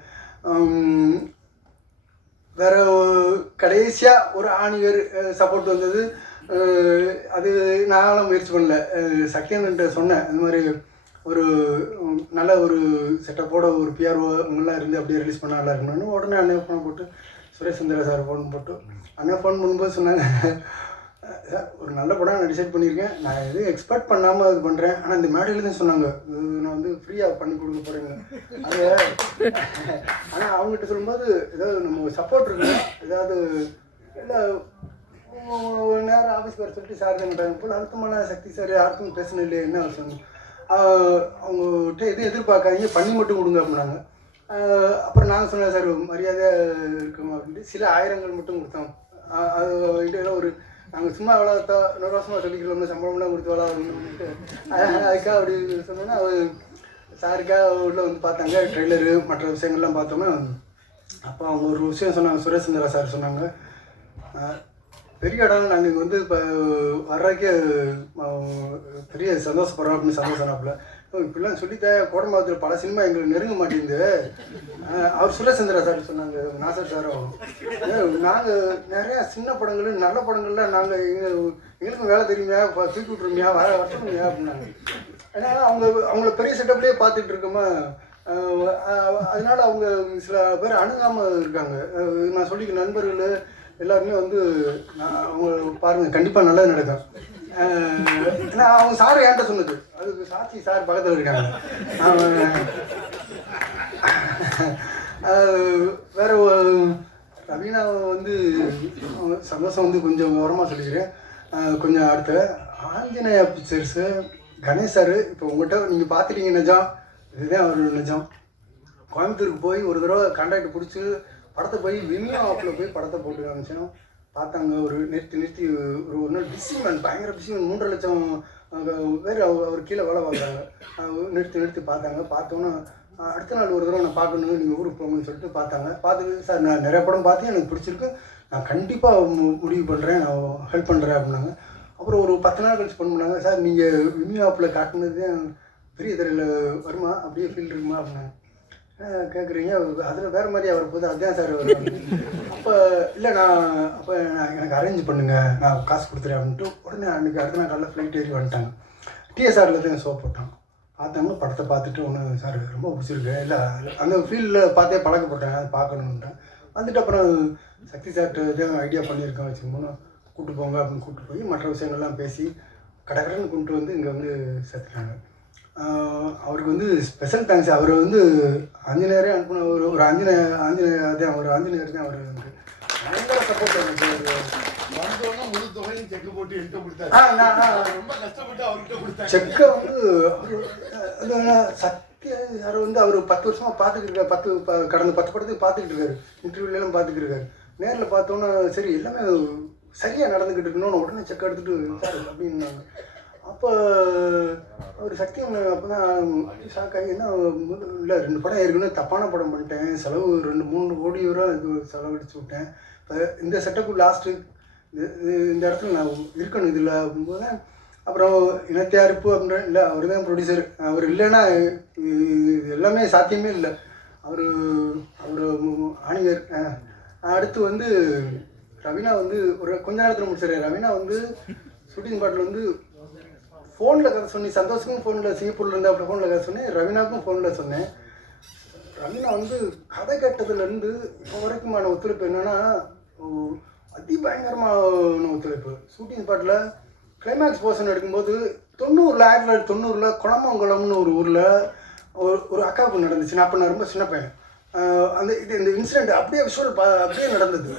வேறு கடைசியாக ஒரு ஆணிவேர் சப்போர்ட் வந்தது. அது நானும் முயற்சி பண்ணல. சக்தியன்கிட்ட சொன்னேன், இந்த மாதிரி ஒரு நல்ல ஒரு செட்டப்போட ஒரு பிஆர்ஓ இவங்கெல்லாம் இருந்து அப்படியே ரிலீஸ் பண்ண நல்லா இருக்கணும்னு உடனே அண்ணன் ஃபோன் போட்டு சுரேஷ் சந்திரா சார் ஃபோன் போட்டு அண்ணன் ஃபோன் பண்ணும்போது சொன்னாங்க, சார் ஒரு நல்ல படம் நான் டிசைட் பண்ணியிருக்கேன், நான் எதுவும் எக்ஸ்பெக்ட் பண்ணாமல் இது பண்ணுறேன், ஆனால் இந்த மேடையில் தான் சொன்னாங்க நான் வந்து ஃப்ரீயாக பண்ணி கொடுக்க போகிறேங்க. அது ஆனால் அவங்ககிட்ட சொல்லும்போது ஏதாவது நம்ம சப்போர்ட் இருக்குங்க, ஏதாவது இல்லை ஒரு நேரம் ஆஃபீஸ்க்கு வர சொல்லிட்டு சார் தான் போல் அழுத்தமான சக்தி சார் யாருக்கும் பேசணும் இல்லையே என்ன சொன்னாங்க. அவங்ககிட்ட எதுவும் எதிர்பார்க்காதீங்க, பண்ணி மட்டும் கொடுங்க அப்படின்னாங்க. அப்புறம் நாங்கள் சொன்னேன் சார் மரியாதையாக இருக்குமா அப்படின்ட்டு சில ஆயிரங்கள் மட்டும் கொடுத்தோம். அது ஒரு நாங்கள் சும்மா எவ்வளோ நூறுவாசமாக சொல்லிக்கலாம்னு சம்பளம்லாம் கொடுத்து விளாடணும்னுட்டு அதுக்காக அப்படி சொன்னோன்னா அவர் சாருக்காக உள்ளே வந்து பார்த்தாங்க. ட்ரெய்லரு மற்ற விஷயங்கள்லாம் பார்த்தோன்னா அப்போ அவங்க ஒரு விஷயம் சொன்னாங்க. சுரேஷ் சந்திரா சார் சொன்னாங்க, பெரிய இடம் நாங்கள் இங்கே வந்து இப்போ வர்றதுக்கே பெரிய சந்தோஷப்படுறோம் அப்படின்னு சந்தோஷம்னாப்புல. இப்படிலாம் சொல்லித்தான் கோடம்பாக்கத்தில் பல சினிமா எங்களுக்கு நெருங்க மாட்டேங்குது. அவர் சுரேஷ் சந்திரா சார் சொன்னாங்க, நாசர் சாரும், நாங்கள் நிறையா சின்ன படங்கள் நல்ல படங்கள்லாம் நாங்கள் எங்களுக்கும் வேலை தெரியுமையா தூக்கி விட்ருமையா வரணுமையா அப்படின்னாங்க. ஏன்னா அவங்கள பெரிய செட்டப்லேயே பார்த்துட்டு இருக்கோமா, அதனால அவங்க சில பேர் அணுகாமல் இருக்காங்க. நான் சொல்லிக்க நண்பர்கள் எல்லாருமே வந்து அவங்க பாருங்கள் கண்டிப்பாக நல்லது நடக்கும். ஏன்னா அவங்க சார் என்கிட்ட சொன்னது, அதுக்கு சாட்சி சார் பக்கத்தில் இருக்காங்க. வேறு ரவீனா வந்து சந்தோஷம் வந்து கொஞ்சம் விவரமாக சொல்லிக்கிறேன். கொஞ்சம் அடுத்த ஆஞ்சநேயா பிக்சர்ஸு கணேஷ் சார் இப்போ உங்கள்கிட்ட நீங்கள் பார்த்துட்டீங்க நிஜம், இதுதான் அவர் நிஜம். கோயம்புத்தூருக்கு போய் ஒரு தடவை கான்ட்ராக்ட் பிடிச்சி படத்தை போய் விமியா ஆப்பில் போய் படத்தை போட்டு காமிச்சோம். பார்த்தாங்க ஒரு நிறுத்தி ஒரு நாள் பிஸிமேன், பயங்கர பிஸிமேன், 3.5 லட்சம் பேர் அவர் கீழே வேலை பார்க்குறாங்க. நிறுத்தி பார்த்தாங்க. பார்த்தோன்னா அடுத்த நாள் ஒரு தடவை நான் பார்க்கணும், நீங்கள் ஊருக்கு போங்கன்னு சொல்லிட்டு பார்த்தாங்க. பார்த்துட்டு சார் நான் நிறைய படம் பார்த்து எனக்கு பிடிச்சிருக்கு, நான் கண்டிப்பாக முடிவு பண்ணுறேன், நான் ஹெல்ப் பண்ணுறேன் அப்படின்னாங்க. அப்புறம் ஒரு 10 நாள் கழிச்சு ஃபோன் பண்ணாங்க, சார் நீங்கள் விமியா ஆப்பில் காட்டினது தான் பெரிய திரையில் வருமா, அப்படியே ஃபீல் இருக்குமா அப்படின்னாங்க. கேட்குறீங்க அதில் வேறு மாதிரி அவர் போது அதுதான் சார் வரும். அப்போ இல்லை அப்போ எனக்கு அரேஞ்ச் பண்ணுங்கள், நான் காசு கொடுத்துறேன் அப்படின்ட்டு உடனே அன்றைக்கி அடுத்த நாள் காலையில் ஃப்ளைட் ஏறி வந்துட்டாங்க. டிஎஸ்ஆரில் தான் ஷோ போட்டாங்க. பார்த்தாங்க, படத்தை பார்த்துட்டு ஒன்று சார் ரொம்ப பிடிச்சிருக்கு, இல்லை அந்த ஃபீல்டில் பார்த்தே பழக்கப்பட்டேன், அதை பார்க்கணுன்ட்டேன். வந்துட்டு அப்புறம் சக்தி சார்கிட்ட தான் ஐடியா பண்ணியிருக்கேன் வச்சுக்கோன்னு கூப்பிட்டு போங்க அப்படின்னு கூப்பிட்டு போய் மற்ற விஷயங்கள்லாம் பேசி கடற்கடன்னு கொண்டு வந்து இங்கே வந்து சேர்த்துட்டாங்க. அவருக்கு வந்து ஸ்பெஷல் தேங்க்ஸ். அவர் வந்து ஆஞ்சநேயரே அனுப்பின ஒரு ஆஞ்சநேயர் தான், ஒரு ஆஞ்சநேயர் தான் அவர் வந்து பயங்கர சப்போர்ட் எனக்கு. முழு தொகையும் செக்கு போட்டு என்கிட்ட கொடுத்தாரு. ரொம்ப கஷ்டப்பட்டு அவர்கிட்ட கொடுத்தாரு. செக்கை வந்து சக்தியா சார் வந்து அவர் 10 வருஷமாக பார்த்துக்கிட்டு இருக்காரு, கடந்த 10 படத்துக்கு பார்த்துக்கிட்டு இருக்காரு, இன்டர்வியூலாம் பார்த்துக்கிட்டு இருக்காரு. நேரில் பார்த்தோன்னா சரி எல்லாமே சரியாக நடந்துக்கிட்டு இருக்கணும்னு உடனே செக் எடுத்துகிட்டு சார் அப்படின்னாங்க. அப்போ ஒரு சக்தி அப்போ தான் ஷாக்காகி என்ன இல்லை 2 படம் ஏற்கனவே தப்பான படம் பண்ணிட்டேன், செலவு 2-3 கோடி ரூபா செலவழிச்சு விட்டேன், இப்போ இந்த செட்டப்பு லாஸ்ட்டு இந்த இடத்துல நான் இருக்கணும் இதில் அப்படிங்கும்போது அப்புறம் இனத்தயாரிப்பு அப்படின்ற இல்லை அவர் தான் ப்ரொடியூசர், அவர் இல்லைன்னா இது எல்லாமே சாத்தியமே இல்லை. அவர் ஆணிவேர். அடுத்து வந்து ரவீனா வந்து ஒரு கொஞ்ச நேரத்தில் முடிச்சார். ரவீனா வந்து ஷூட்டிங் பாட்டில் வந்து ஃபோனில் கதை சொன்னேன், சந்தோஷமும் ஃபோனில் சிங்கப்பூரில் இருந்தால் அப்படி ஃபோனில் கதை சொன்னேன், ரவீனாவுக்கும் ஃபோனில் சொன்னேன். ரவீனா வந்து கதை கேட்டதுலேருந்து இப்போ வரைக்குமான ஒத்துழைப்பு என்னென்னா அதிபயங்கரமான ஒத்துழைப்பு. ஷூட்டிங் ஸ்பாட்டில் கிளைமேக்ஸ் போர்ஷன் எடுக்கும்போது 90 குளமங்கலம்னு ஒரு ஊரில் ஒரு அக்காவுக்கு நடந்துச்சு. நான் அப்போ நான் ரொம்ப சின்ன பையன். இந்த இன்சிடெண்ட் அப்படியே விஷுவல் அப்படியே நடந்தது.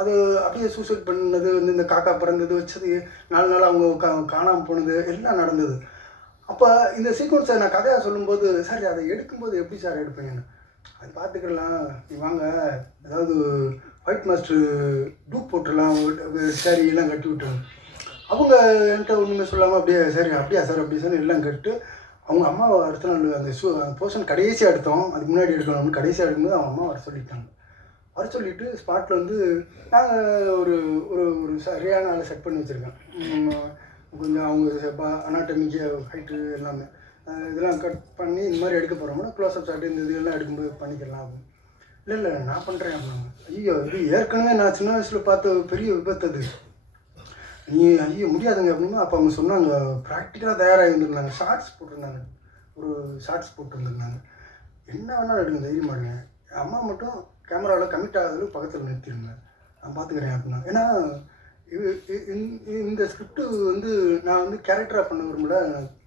அது அப்படியே சூசைட் பண்ணது வந்து இந்த காக்கா பிறந்தது வச்சது 4 நாள் அவங்க காணாமல் போனது எல்லாம் நடந்தது. அப்போ இந்த சீக்வன்ஸை நான் கதையாக சொல்லும்போது, சார் அதை எடுக்கும்போது எப்படி சார் எடுப்பீங்கன்னு, அது பார்த்துக்கலாம், நீ வாங்க ஏதாவது ஒயிட் மாஸ்டர் டூப் போட்டுடலாம், சாரி எல்லாம் கட்டி விட்டுருங்க. அவங்க என்கிட்ட ஒன்றுமே சொல்லாமல் அப்படியே சரி அப்படியா சார் அப்படி சார் எல்லாம் கட்டு அவங்க அம்மாவை அடுத்த நாள் அந்த போர்ஷன் கடைசியாக எடுத்தோம், அதுக்கு முன்னாடி எடுக்கணும்னு கடைசியாக எடுக்கும்போது அவங்க அம்மா வர சொல்லிட்டாங்க. வர சொல்லிவிட்டு ஸ்பாட்டில் வந்து நாங்கள் ஒரு ஒரு ஒரு சரியான ஆளை செட் பண்ணி வச்சுருக்கேன். கொஞ்சம் அவங்க அனாட்டமிக்கு ஹைட்டு எல்லாமே இதெல்லாம் கட் பண்ணி இந்த மாதிரி எடுக்க போகிறோம்னா க்ளோஸ்அப் ஷாட் இந்த இதெல்லாம் எடுக்கும்போது பண்ணிக்கலாம் அப்படின்னு. இல்லை நான் பண்ணுறேன் அப்படின்னாங்க. ஐயோ இது ஏற்கனவே நான் சின்ன வயசில் பார்த்த பெரிய விபத்து அது, நீ ஐயோ முடியாதுங்க அப்படின்னா. அப்போ அவங்க சொன்னாங்க ப்ராக்டிக்கலாக தயாராகி வந்துருந்தாங்க, ஷார்ட்ஸ் போட்டிருந்தாங்க, ஒரு ஷார்ட்ஸ் போட்டுருந்துருந்தாங்க. என்ன வேணாலும் எடுங்க தைரியமாக எடுங்க, என் அம்மா மட்டும் கேமராவில் கமிட் ஆகாதளவு பக்கத்தில் நிறுத்திடுங்க, நான் பார்த்துக்கிறேன் அப்படின்னா. ஏன்னா இந்த ஸ்கிரிப்டு வந்து நான் வந்து கேரக்டராக பண்ண விரும்பல,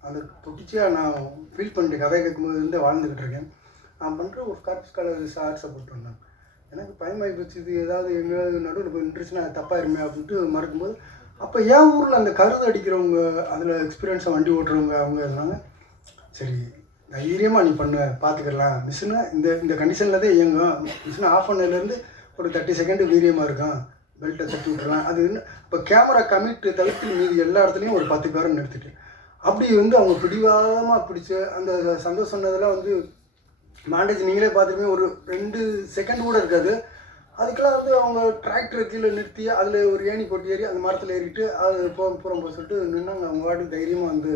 அந்த தொட்டிச்சியாக நான் ஃபீல் பண்ணிட்டு கதை கேட்கும்போது வந்து வாழ்ந்துக்கிட்டு இருக்கேன். நான் பண்ணுற ஒரு கார்ப்ஸ் கலர் ஷார்ட்ஸை போட்டுருந்தேன். எனக்கு பயமாகி போச்சு, இது ஏதாவது எங்கேயாவது நடுவில் போய் நின்றுச்சுன்னா தப்பாக இருமே அப்படின்ட்டு மறக்கும்போது, அப்போ என் ஊரில் அந்த கருது அடிக்கிறவங்க, அதில் எக்ஸ்பீரியன்ஸாக வண்டி ஓட்டுறவங்க அவங்க இருந்தாங்க. சரி தைரியமாக நீ பண்ண பார்த்துக்கலாம், மிஷினை இந்த கண்டிஷனில் தான் இயங்கும், மிஷினை ஆஃப் பண்ணதுலேருந்து ஒரு 30 செகண்டு வீரியமாக இருக்கும், பெல்ட்டை தட்டி விட்டுறலாம். அது இப்போ கேமரா கமிட்டு தவிர்த்து மீதி எல்லா இடத்துலையும் ஒரு 10 பேரை நிறுத்திட்டு அப்படி வந்து அவங்க பிடிவாதமாக பிடிச்சி அந்த சந்தோஷம் சொன்னதெல்லாம் வந்து மாண்டேஜ் நீங்களே பார்த்துருப்பீங்க, ஒரு 2 செகண்ட் கூட இருக்காது. அதுக்கெல்லாம் வந்து அவங்க டிராக்டரை கீழே நிறுத்தி அதில் ஒரு ஏணி போட்டு ஏறி அந்த மரத்தில் ஏறிட்டு அது போகிறோம் போக சொல்லிட்டு நின்னாங்க. அவங்க வாட்டி தைரியமாக வந்து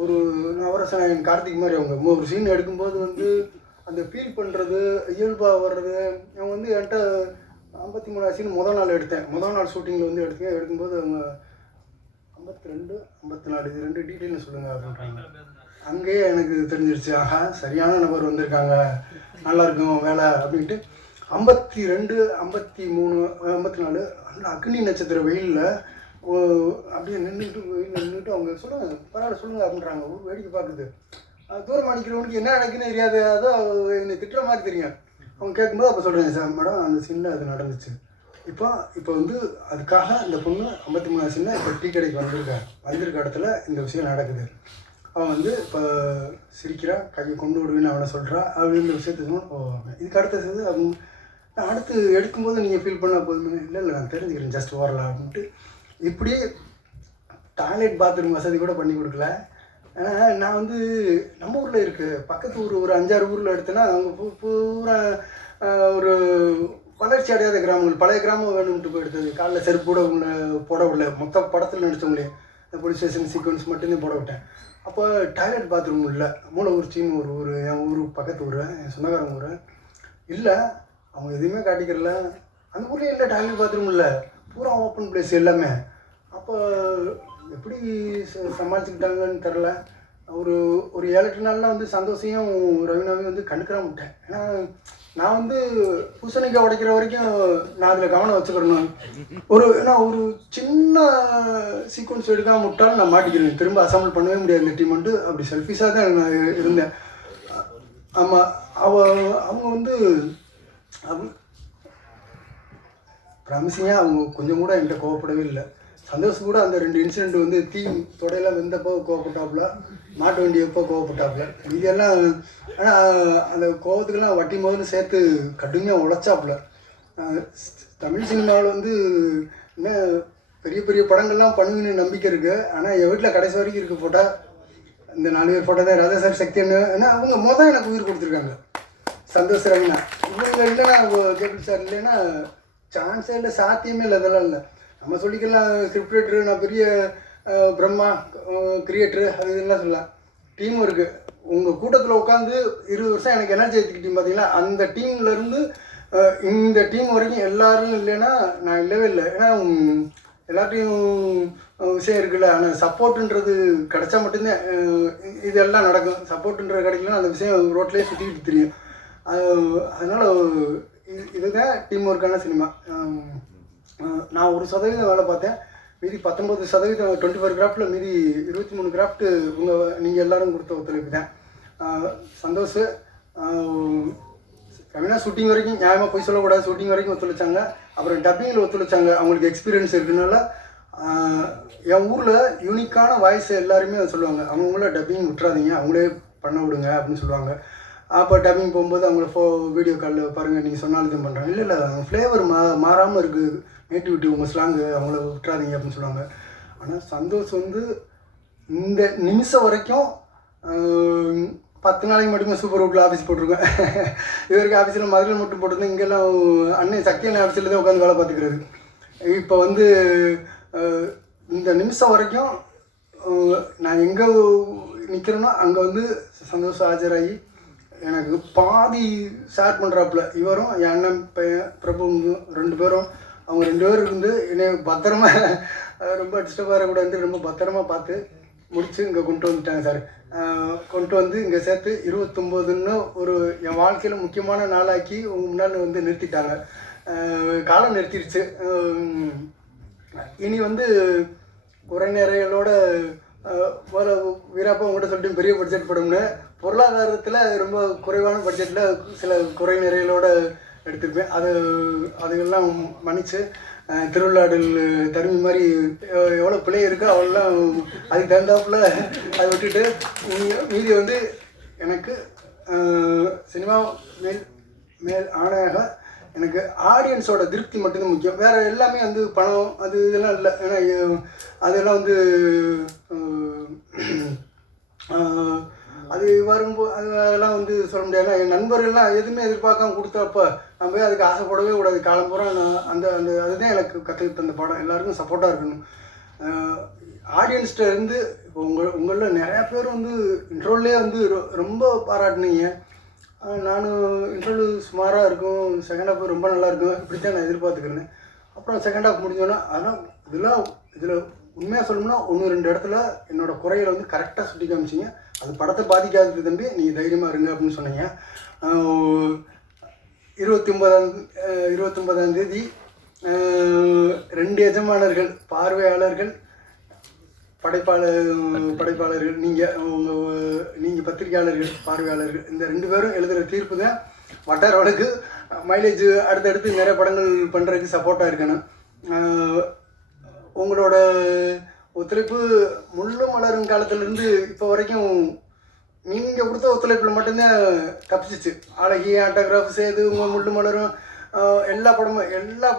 ஒரு நவரசன் கார்த்திக் மாதிரி அவங்க ஒரு சீன் எடுக்கும்போது வந்து அந்த ஃபீல் பண்ணுறது இயல்பாக வர்றது. அவங்க வந்து என்கிட்ட 53 சீன் முதல் நாள் எடுத்தேன், முதல் நாள் ஷூட்டிங்கில் வந்து எடுக்கும்போது அவங்க 52 54 இது 2 டீட்டெயில்னு சொல்லுங்கள் அப்படின்றாங்க. அங்கேயே எனக்கு தெரிஞ்சிருச்சு, ஆஹா சரியான நபர் வந்திருக்காங்க, நல்லாயிருக்கும் வேலை அப்படின்ட்டு. 52 53 54 அந்த அக்னி நட்சத்திர வெயிலில் அப்படியே நின்றுட்டு அவங்க சொல்லுங்கள் பரவாயில்ல சொல்லுங்கள் அப்படின்றாங்க. ஒரு வேடிக்கை பார்க்குது, தூரம் அடிக்கிறவனுக்கு என்ன நடக்குன்னு தெரியாது, அதான் என்னை திட்டுற மாதிரி தெரியும். அவங்க கேட்கும்போது அப்போ சொல்கிறேன், சார் மேடம் அந்த சீனில் அது நடந்துச்சு, இப்போ வந்து அதுக்காக இந்த பொண்ணு 53 சீனில் இப்போ டீ கடைக்கு வந்திருக்க இடத்துல இந்த விஷயம் நடக்குது. அவன் வந்து இப்போ சிரிக்கிறா, கையை கொண்டு விடுவேன்னு அவனை சொல்கிறா அப்படின்னு விஷயத்த சொன்னோம். இதுக்கு அடுத்தது அடுத்து எடுக்கும்போது நீங்கள் ஃபீல் பண்ணால் போதுமே, இல்லை நான் தெரிஞ்சுக்கிறேன் ஜஸ்ட் வரலாம் அப்படின்ட்டு. இப்படியே டாய்லெட் பாத்ரூம் வசதி கூட பண்ணி கொடுக்கல. நான் வந்து நம்ம ஊரில் இருக்குது, பக்கத்து ஊர் ஒரு 5-6 ஊரில் எடுத்தேன்னா அவங்க பூரா ஒரு வளர்ச்சி அடையாத கிராமங்கள், பழைய கிராமம் வேணும்ட்டு போய் எடுத்தது. காலைல செருப்பு கூட போட விடல, மொத்த படத்தில் நடித்தவங்களே இந்த போலீஸ் ஸ்டேஷன் சீக்வன்ஸ் மட்டும்தான் போட விட்டேன். அப்போ டாய்லெட் பாத்ரூம் இல்லை, மூலவூர்ச்சின்னு ஒரு ஊர், என் ஊர் பக்கத்து ஊர், என் சொந்தக்காரங்க ஊர் இல்லை, அவங்க எதுவுமே காட்டிக்கிறல. அந்த ஊர்லேயே இல்லை டாய்லெட் பாத்ரூம் இல்லை, பூரா ஓப்பன் பிளேஸ் எல்லாமே. அப்போ எப்படி சமாளிச்சுக்கிட்டாங்கன்னு தெரில. ஒரு 7-8 நாள்லாம் வந்து சந்தோஷையும் ரவீனாவையும் வந்து கண்டுக்கிறாம விட்டேன். ஏன்னா நான் வந்து பூசணிக்காய் உடைக்கிற வரைக்கும் நான் அதில் கவனம் வச்சுக்கிறேன். ஏன்னா ஒரு சின்ன சீக்வன்ஸ் எடுக்காமல் விட்டாலும் நான் மாட்டிக்கிறேன், திரும்ப அசம்பிள் பண்ணவே முடியாது இந்த டீமெண்ட்டு. அப்படி செல்ஃபிஷாக தான் நான் இருந்தேன். ஆமாம், அவங்க வந்து ப்ராமிசிங்காக அவங்க கொஞ்சம் கூட என்கிட்ட கோவப்படவே இல்லை. சந்தோஷம் கூட அந்த 2 இன்சிடெண்ட் வந்து தீ தொடையெல்லாம் வெந்தப்போ கோவப்பட்டாப்புல, மாட்டு வண்டியப்போ கோவப்பட்டாப்புல, இதெல்லாம். ஆனால் அந்த கோவத்துக்கெல்லாம் வட்டி முதல்ல சேர்த்து கடுமையாக உழைச்சாப்புல. தமிழ் சினிமாவில் வந்து என்ன பெரிய பெரிய படங்கள்லாம் பண்ணுவீங்கன்னு நம்பிக்கை இருக்குது. ஆனால் என் வீட்டில் கடைசி வரைக்கும் இருக்க போட்டால் இந்த 4 பேர் போட்டால் தான் ராஜா சார் சக்தி என்ன. ஏன்னா அவங்க எனக்கு உயிர் கொடுத்துருக்காங்க, சந்தோஷ் ரவினா. இவங்க இல்லைன்னா கேபிள் சார் இல்லைன்னா சான்ஸே இல்லை, சாத்தியமே இல்லை. அதெல்லாம் இல்லை, நம்ம சொல்லிக்கலாம் ஸ்கிரிப்ட் ரைட்டரு, நான் பெரிய பிரம்மா கிரியேட்டரு, அது இதெல்லாம் சொல்லலாம். டீம் இருக்குது. உங்கள் கூட்டத்தில் உட்காந்து 20 வருஷம் எனக்கு எனர்ஜி ஏற்றிக்கிட்டீங்க பார்த்தீங்களா, அந்த டீம்லேருந்து இந்த டீம் வரைக்கும் எல்லோரும் இல்லைன்னா நான் இல்லவே இல்லை. ஏன்னா எல்லாத்தையும் விஷயம் இருக்குல்ல. ஆனால் சப்போர்ட்டுன்றது கிடைச்சா மட்டும்தான் இதெல்லாம் நடக்கும். சப்போர்ட்டுன்றது கிடைக்கலன்னா அந்த விஷயம் ரோட்லேயே சுற்றிக்கிட்டு தெரியும். அதனால் இதுதான் டீம் ஒர்க்கான சினிமா. நான் 1% வேலை பார்த்தேன், மீதி 19% 24 கிராஃப்டில் மீதி 23 கிராஃப்ட்டு நீங்கள் எல்லோரும் கொடுத்த ஒத்துழைப்பு தான். சந்தோஷ் கம்மினா ஷூட்டிங் வரைக்கும் நியாயமாக போய் சொல்லக்கூடாது, ஷூட்டிங் வரைக்கும் ஒத்துழைச்சாங்க. அப்புறம் டப்பிங்கில் ஒத்துழைச்சாங்க. அவங்களுக்கு எக்ஸ்பீரியன்ஸ் இருக்கிறதுனால என் ஊரில் யூனிக்கான வாய்ஸ் எல்லாருமே அதை சொல்லுவாங்க, அவங்கள டப்பிங் விட்டுறாதீங்க, அவங்களே பண்ண விடுங்க அப்படின்னு சொல்லுவாங்க. அப்போ டப்பிங் போகும்போது அவங்கள வீடியோ காலில் பாருங்கள் நீங்கள் சொன்னாலும் இது பண்ணுறாங்க. இல்லை அவங்க ஃப்ளேவர் மாறாமல் இருக்குது, நேட்டிவிட்டி உங்கள் ஸ்லாங்கு, அவங்கள விட்டுறாதீங்க அப்படின்னு சொல்லுவாங்க. ஆனால் சந்தோஷ் இந்த நிமிஷம் வரைக்கும் 10 நாளைக்கு மட்டுமே சூப்பர் ரூட்டில் ஆஃபீஸ் போட்டிருக்கேன். இது வரைக்கும் ஆஃபீஸில் மதுரையில் மட்டும் போட்டிருந்தேன். இங்கெல்லாம் அன்னை சக்தியான ஆஃபீஸில் தான் உட்காந்து வேலை பார்த்துக்கிறது. இப்போ இந்த நிமிஷம் வரைக்கும் நான் எங்கே நிற்கிறேனோ அங்கே சந்தோஷம் ஆஜராகி எனக்கு பாதி ஷேர் பண்ணுறாப்புல. இவரும் என் அண்ணன் பையன் பிரபு 2 பேரும், அவங்க 2 பேரும் என்னை பத்திரமா ரொம்ப டிஸ்டர்ப் ஆகக்கூடாது ரொம்ப பத்திரமா பார்த்து முடித்து இங்கே கொண்டு வந்துட்டாங்க சார். கொண்டு இங்கே சேர்த்து 29ன்னு என் வாழ்க்கையில் முக்கியமான நாளாக்கி உங்கள் முன்னால் நிறுத்திட்டாங்க. காலம் நிறுத்திடுச்சு. இனி குறை நிறைகளோட வீராப்பா உங்கள்கிட்ட சொல்லிட்டு பெரிய பட்ஜெட் படம்னு பொருளாதாரத்தில் ரொம்ப குறைவான பட்ஜெட்டில் சில குறை நிறைகளோடு எடுத்திருப்பேன். அதுக்கெல்லாம் மன்னிச்சு திருவிழாடல் தருமி மாதிரி எவ்வளோ பிள்ளை இருக்கோ அவெல்லாம் அதுக்கு தகுந்தாப்புல அதை விட்டுட்டு மீதி எனக்கு சினிமா மேல் ஆணையாக எனக்கு ஆடியன்ஸோட திருப்தி மட்டும்தான் முக்கியம். வேறு எல்லாமே பணம் இதெல்லாம் இல்லை. ஏன்னா அதெல்லாம் அது வரும்போது அதெல்லாம் சொல்ல முடியாது. என் நண்பர்கள்லாம் எதுவுமே எதிர்பார்க்காம கொடுத்தப்ப நம்ம அதுக்கு ஆசைப்படவே கூடாது. காலம்பூரா நான் அந்த அதுதான் எனக்கு கற்றுக்கிட்டு அந்த படம் எல்லாருக்கும் சப்போர்ட்டாக இருக்கணும். ஆடியன்ஸ்கிட்ட இருந்து இப்போ உங்களில் நிறையா பேர் இன்ட்ரோல்லே ரொம்ப பாராட்டினீங்க. நானும் இன்ட்ரோல் சுமாராக இருக்கும், செகண்ட் ஹாஃப் ரொம்ப நல்லாயிருக்கும், இப்படித்தான் நான் எதிர்பார்த்துக்கிறேன். அப்புறம் செகண்ட் ஹாஃப் முடிஞ்சோன்னா அதெல்லாம் இதில் உண்மையாக சொல்லணும்னா 1-2 இடத்துல என்னோடய குறைகளை கரெக்டாக சுட்டி காமிச்சிங்க. அது படத்தை பாதிக்காதது தம்பி, நீங்கள் தைரியமாக இருங்க அப்படின்னு சொன்னீங்க. 29ஆம் தேதி 2 எஜமானர்கள், பார்வையாளர்கள், படைப்பாளர்கள், நீங்கள் பத்திரிகையாளர்கள், பார்வையாளர்கள், இந்த 2 பேரும் எழுதுகிற தீர்ப்பு தான் வட்டார வழக்கு மைலேஜ் அடுத்தடுத்து நிறைய படங்கள் பண்ணுறதுக்கு சப்போர்ட்டாக இருக்கணும். உங்களோட ஒத்துழைப்பு முள்ளும் மலரும் காலத்துலேருந்து இப்போ வரைக்கும் நீங்கள் கொடுத்த ஒத்துழைப்பில் மட்டும்தான் தப்பிச்சிச்சு. அழகி, ஆட்டோகிராஃப் செய்து உங்கள் முள்ளு மலரும் எல்லா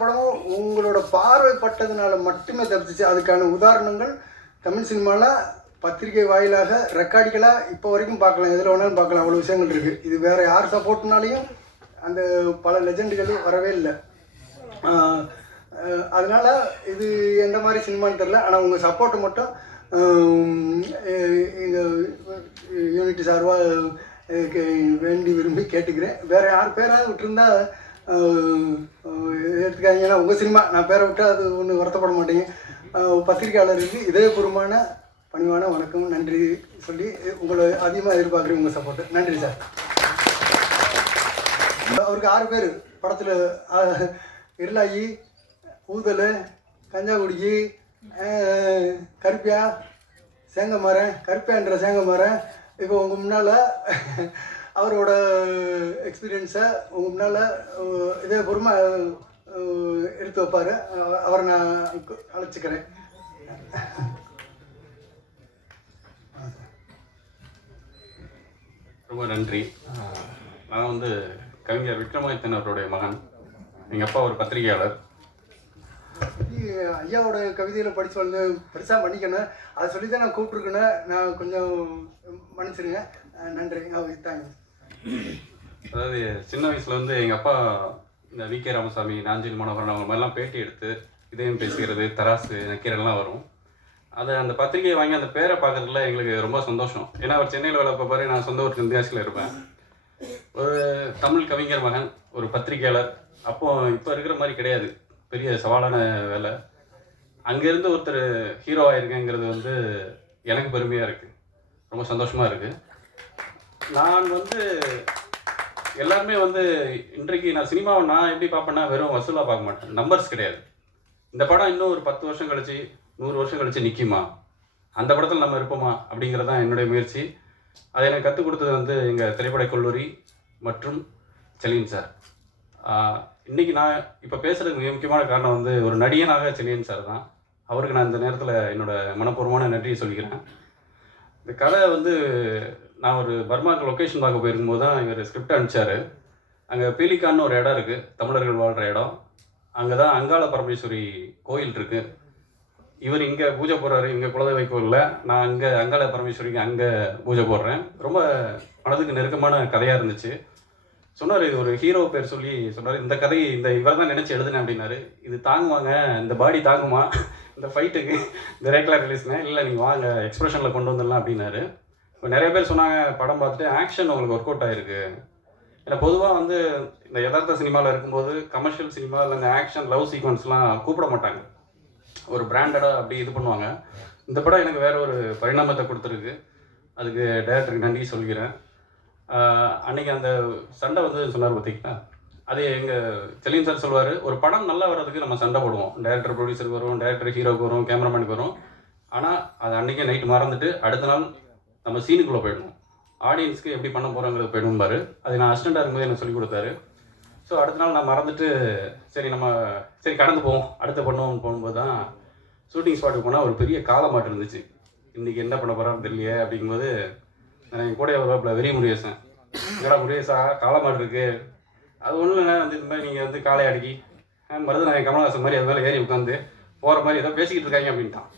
படமும் உங்களோட பார்வைப்பட்டதுனால மட்டுமே தப்பிச்சிச்சு. அதுக்கான உதாரணங்கள் தமிழ் சினிமாவில் பத்திரிகை வாயிலாக ரெக்கார்டிக்கலாக இப்போ வரைக்கும் பார்க்கலாம், எதில் வேணாலும் பார்க்கலாம். அவ்வளோ விஷயங்கள் இருக்குது. இது வேறு யார் சப்போர்ட்னாலையும் அந்த பல லெஜெண்டுகள் வரவே இல்லை. அதனால் இது எந்த மாதிரி சினிமான்னு தெரில. ஆனால் உங்கள் சப்போர்ட்டை மட்டும் எங்கள் யூனிட்டி சார்பாக வேண்டி விரும்பி கேட்டுக்கிறேன். வேறு யார் பேராவது விட்டுருந்தா எடுத்துக்காதீங்க. ஏன்னா உங்கள் சினிமா, நான் பேரை விட்டால் அது ஒன்றும் வருத்தப்பட மாட்டேங்க. பத்திரிகையாளருக்கு இதயபூர்வமான பணிவான வணக்கம், நன்றி சொல்லி உங்களை அதிகமாக எதிர்பார்க்குறேன் உங்கள் சப்போர்ட்டு. நன்றி சார். அவருக்கு 6 பேர் படத்தில் இருளாயி, ஊதல், கஞ்சா குடிக்கி, கருப்பியா, சேங்கமரம், கருப்பியான்ற சேங்கமரம். இப்போ உங்கள் முன்னால் அவரோட எக்ஸ்பீரியன்ஸை உங்கள் முன்னால் இதே பொறுமை எடுத்து வைப்பார். அவரை நான் அழைச்சிக்கிறேன். ரொம்ப நன்றி. நான் கவிஞர் விக்ரமாதித்தன் அவருடைய மகன். எங்கள் அப்பா ஒரு பத்திரிகையாளர். ஐயாவோட கவிதையில் படித்து பெருசாக பண்ணிக்கணும், அதை சொல்லி தான் நான் கூப்பிட்ருக்கேன்னு. நான் கொஞ்சம் மன்னிச்சிருங்க. நன்றி. தேங்க்ஸ். அதாவது சின்ன வயசில் எங்கள் அப்பா இந்த வி.கே. ராமசாமி, நாஞ்சில் மனோகரன் அவங்க மாதிரிலாம் பேட்டி எடுத்து இதயம் பேசுகிறது, தராசு, நக்கீரெல்லாம் வரும். அதை அந்த பத்திரிகையை வாங்கி அந்த பேரை பார்க்கறதுல எங்களுக்கு ரொம்ப சந்தோஷம். ஏன்னா அவர் சென்னையில் வேலை பார்ப்பாரு, நான் சொந்த ஊருக்கு தென்காசியில் இருப்பேன். ஒரு தமிழ் கவிஞர் மகன், ஒரு பத்திரிகையாளர். அப்போது இப்போ இருக்கிற மாதிரி கிடையாது, பெரிய சவாலான வேலை. அங்கேருந்து ஒருத்தர் ஹீரோவாக இருக்கேங்கிறது வந்து எனக்கு பெருமையாக இருக்குது, ரொம்ப சந்தோஷமாக இருக்குது. நான் வந்து எல்லாருமே வந்து இன்றைக்கு நான் சினிமாவை நான் எப்படி பார்ப்பேன்னா வெறும் வசூலாக பார்க்க மாட்டேன், நம்பர்ஸ் கிடையாது. இந்த படம் இன்னும் ஒரு 10 வருஷம் கழிச்சு 100 வருஷம் கழிச்சு நிற்குமா, அந்த படத்தில் நம்ம இருப்போமா அப்படிங்கிறது தான் என்னுடைய முயற்சி. அதை எனக்கு கற்றுக் கொடுத்தது வந்து எங்கள் திரைப்படக் கல்லூரி மற்றும் செலியன் சார். இன்றைக்கி நான் இப்போ பேசுகிறதுக்கு மிக முக்கியமான காரணம் வந்து ஒரு நடிகனாக செலியன் சார் தான். அவருக்கு நான் இந்த நேரத்தில் என்னோடய மனப்பூர்வமான நன்றியை சொல்லிக்கிறேன். இந்த கதை வந்து நான் ஒரு பர்மாவுக்கு லொக்கேஷன் பார்க்க போயிருக்கும்போது தான் இவர் ஸ்கிரிப்ட் அனுப்பிச்சார். அங்கே பீலிக்கான்னு ஒரு இடம் இருக்குது, தமிழர்கள் வாழ்கிற இடம். அங்கே தான் அங்காள பரமேஸ்வரி கோயில் இருக்குது. இவர் இங்கே பூஜை போடுறாரு, இங்கே குலதெய்வ கோயிலில். நான் அங்கே அங்காள பரமேஸ்வரிக்கு அங்கே பூஜை போடுறேன். ரொம்ப மனதுக்கு நெருக்கமான கதையாக இருந்துச்சு. சொன்னார், இது ஒரு ஹீரோ பேர் சொல்லி சொன்னார், இந்த கதை இந்த இவர் தான் நினச்சி எழுதுனேன் அப்படின்னாரு. இது தாங்குவாங்க, இந்த பாடி தாங்குமா இந்த ஃபைட்டுக்கு, இந்த ரெகுலர் ரிலீஸ்னேன். இல்லை நீங்கள் வாங்க எக்ஸ்பிரஷனில் கொண்டு வந்துடலாம் அப்படின்னாரு. இப்போ நிறைய பேர் சொன்னாங்க படம் பார்த்துட்டு ஆக்ஷன் உங்களுக்கு ஒர்க் அவுட் ஆகிருக்கு. ஏன்னா பொதுவாக வந்து இந்த யதார்த்த சினிமாவில் இருக்கும்போது கமர்ஷியல் சினிமா இல்லை இந்த ஆக்ஷன் லவ் சீக்வன்ஸ்லாம் கூப்பிட மாட்டாங்க, ஒரு பிராண்டடாக அப்படி இது பண்ணுவாங்க. இந்த படம் எனக்கு வேறு ஒரு பரிணாமத்தை கொடுத்துருக்கு. அதுக்கு டைரக்டருக்கு நன்றி சொல்கிறேன். அன்றைக்கி அந்த சண்டை வந்து சொன்னார் பார்த்தீங்கன்னா, அது எங்கள் செலியன் சார் சொல்லுவார், ஒரு படம் நல்லா வர்றதுக்கு நம்ம சண்டை போடுவோம், டைரக்டர் ப்ரொடியூசருக்கு வரும், டைரக்டர் ஹீரோக்கு வரும், கேமராமேனுக்கு வரும். ஆனால் அது அன்றைக்கே நைட்டு மறந்துட்டு அடுத்த நாள் நம்ம சீனுக்குள்ளே போயிடுவோம், ஆடியன்ஸ்க்கு எப்படி பண்ண போகிறோங்கிறது போயிடும்பாரு. அது நான் அசிஸ்டண்ட்டாக இருக்கும்போது எனக்கு சொல்லிக் கொடுத்தாரு. ஸோ அடுத்த நாள் நான் மறந்துட்டு சரி கடந்து போவோம் அடுத்த பண்ணுவோம்னு போகும்போது தான் ஷூட்டிங் ஸ்பாட்டுக்கு போனால் ஒரு பெரிய காலமாட்டு இருந்துச்சு. இன்றைக்கி என்ன பண்ண போகிறான்னு தெரியலையே அப்படிங்கும்போது நான் என் கூட ஒரு வெறி முருகேசன், என்னடா முருகேசா காலமாட்டு இருக்குது, அது ஒன்றும் இல்லைன்னா வந்து இந்த மாதிரி நீங்கள் வந்து காலை அடக்கி மருதநாயகன் கமலஹாசன் மாதிரி அது மேலே ஏறி உட்காந்து போகிற மாதிரி ஏதோ பேசிக்கிட்டு இருக்காங்க அப்படின்ட்டான்.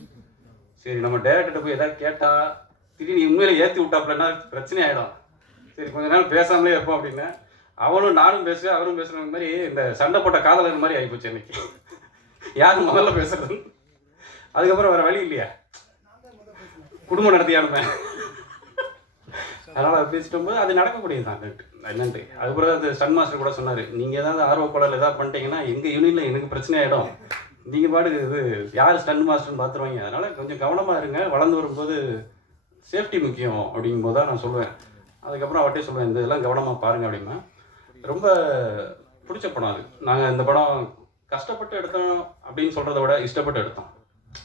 சரி நம்ம டேரக்டர்கிட்ட போய் எதாவது கேட்டால் திடீர்னு உண்மையில ஏற்றி விட்டாப்புலன்னா பிரச்சனை ஆகிடும், சரி கொஞ்ச நாள் பேசாமலே இருப்போம் அப்படின்னு. அவனும் நானும் பேசுவேன் அவரும் பேசுகிற மாதிரி இந்த சண்டை போட்ட காதலர் மாதிரி ஆகிப்போச்சு இன்னைக்கு. யாரும் முதல்ல பேசுறது, அதுக்கப்புறம் வேறு வழி இல்லையா, குடும்பம் நடத்தியானுமே. அதனால் அதை பேசிட்டு போது அது நடக்கக்கூடியது தான் என்னன்ட்டு. அதுக்கப்புறம் அந்த ஸ்டன் மாஸ்டர் கூட சொன்னார், நீங்கள் ஏதாவது ஆர்வப்பாளர் ஏதாவது பண்ணிட்டீங்கன்னா எங்கள் யூனிட்டில் எனக்கு பிரச்சனை ஆகிடும், நீங்கள் பாட்டுக்கு இது யார் ஸ்டன் மாஸ்டர்னு பார்த்துருவாங்க, அதனால் கொஞ்சம் கவனமாக இருங்க, வளர்ந்து வரும்போது சேஃப்டி முக்கியம் அப்படிங்கும்போது தான் நான் சொல்லுவேன். அதுக்கப்புறம் அவர்கிட்டே சொல்லுவேன், இந்த இதெல்லாம் கவனமாக பாருங்கள் அப்படின்னா. ரொம்ப பிடிச்ச படம் அது. நாங்கள் இந்த படம் கஷ்டப்பட்டு எடுத்தோம் அப்படின்னு சொல்கிறத விட இஷ்டப்பட்டு எடுத்தோம்.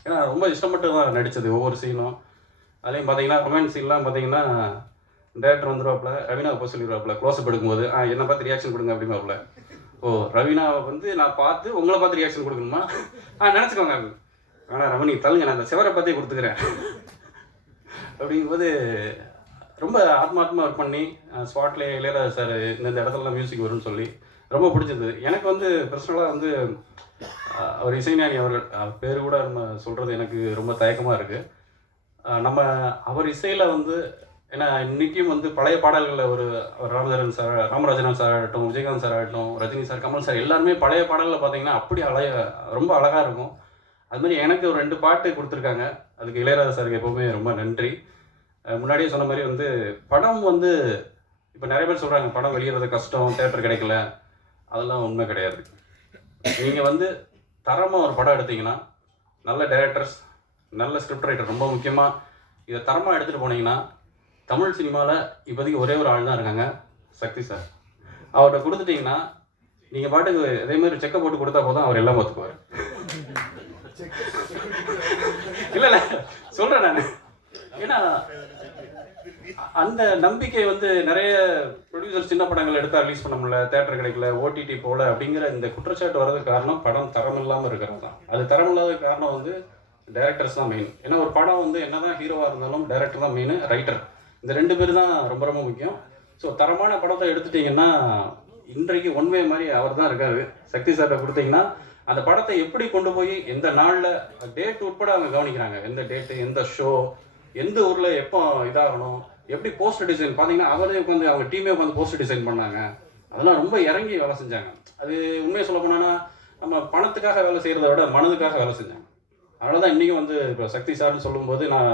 ஏன்னா ரொம்ப இஷ்டப்பட்டு தான் நடித்தது ஒவ்வொரு சீனும். அதுலேயும் பார்த்தீங்கன்னா ரொமான்ஸ் சீன்லாம் பார்த்தீங்கன்னா டேரக்டர் வந்துடுவாப்புல, ரவீனாவை போய் சொல்லிடுவாப்புல க்ளோஸ்அப் எடுக்கும்போது என்னை பார்த்து ரியாக்ஷன் கொடுங்க அப்படிங்காப்புல. ஓ ரவீனாவை வந்து நான் பார்த்து உங்களை பார்த்து ரியாக்ஷன் கொடுக்கணுமா, நினச்சிக்கோங்க ஆனால் ரமணி தள்ளுங்க, நான் அந்த சிவரை பார்த்தே கொடுத்துக்கிறேன் அப்படிங்கும்போது ரொம்ப ஆத்மார்த்தமாக ஒர்க் பண்ணி ஸ்பாட்லேயே இளையராஜா சார் இந்த இடத்துல மியூசிக் வரும்னு சொல்லி ரொம்ப பிடிச்சது. எனக்கு வந்து பர்சனலாக வந்து அவர் இசைஞானி அவர்கள் பேர் கூட நம்ம சொல்கிறது எனக்கு ரொம்ப தயக்கமாக இருக்குது. நம்ம அவர் இசையில் வந்து ஏன்னா இன்றைக்கும் வந்து பழைய பாடல்களில் ஒரு ராமதரன் சார், ராமராஜன் சார் ஆகட்டும், விஜயகாந்த் சார் ஆகட்டும், ரஜினி சார், கமல் சார் எல்லாருமே பழைய பாடல்களில் பார்த்தீங்கன்னா அப்படி ரொம்ப அழகாக இருக்கும். அதுமாதிரி எனக்கு ஒரு 2 பாட்டு கொடுத்துருக்காங்க, அதுக்கு இளையராஜா சாருக்கு எப்போவுமே ரொம்ப நன்றி. முன்னாடியே சொன்ன மாதிரி வந்து படம் வந்து இப்போ நிறைய பேர் சொல்கிறாங்க படம் வெளியிடுறது கஷ்டம், தேட்டர் கிடைக்கல, அதெல்லாம் உண்மை கிடையாது. நீங்கள் வந்து தரமாக ஒரு படம் எடுத்தீங்கன்னா, நல்ல டைரக்டர்ஸ், நல்ல ஸ்கிரிப்ட் ரைட்டர், ரொம்ப முக்கியமாக இதை தரமாக எடுத்துகிட்டு போனீங்கன்னா, தமிழ் சினிமாவில் இப்போதைக்கு ஒரே ஒரு ஆள் தான் இருக்காங்க, சக்தி சார். அவர்கிட்ட கொடுத்துட்டிங்கன்னா நீங்கள் பாட்டுக்கு இதே மாதிரி செக்கை போட்டு கொடுத்தா போதும், அவர் எல்லாம் பார்த்துக்குவார். இல்லை சொல்கிறேன் நான், ஏன்னா அந்த நம்பிக்கை வந்து நிறைய ப்ரொடியூசர் சின்ன படங்கள் எடுத்தால் ரிலீஸ் பண்ண முடியல, தேட்டர் கிடைக்கல, ஓடிடி போகல அப்படிங்கிற இந்த குற்றச்சாட்டு வர்றதுக்கு காரணம் படம் தரம் இல்லாமல் இருக்கிறது தான். அது தரம் இல்லாத காரணம் வந்து டைரக்டர்ஸ் தான் மெயின். ஏன்னா ஒரு படம் வந்து என்ன தான் ஹீரோவாக இருந்தாலும் டைரக்டர் தான் மெயின், ரைட்டர், இந்த 2 பேர் தான் ரொம்ப ரொம்ப முக்கியம். ஸோ தரமான படத்தை எடுத்துட்டிங்கன்னா இன்றைக்கு ஒன்வே மாதிரி அவர் தான் இருக்காரு. சக்தி சார்கிட்ட கொடுத்தீங்கன்னா அந்த படத்தை எப்படி கொண்டு போய் எந்த நாளில் டேட் உட்பட அவங்க கவனிக்கிறாங்க, எந்த டேட்டு, எந்த ஷோ, எந்த ஊரில் எப்போ இதாகணும், எப்படி போஸ்டர் டிசைன் பார்த்தீங்கன்னா அவரே உட்காந்து அவங்க டீமே உட்காந்து போஸ்டர் டிசைன் பண்ணாங்க. அதெல்லாம் ரொம்ப இறங்கி வேலை செஞ்சாங்க. அது உண்மையை சொல்ல போனோன்னா நம்ம பணத்துக்காக வேலை செய்கிறத விட மனதுக்காக வேலை செஞ்சாங்க. அதனால தான் இன்றைக்கும் வந்து இப்போ சக்தி சார்னு சொல்லும்போது நான்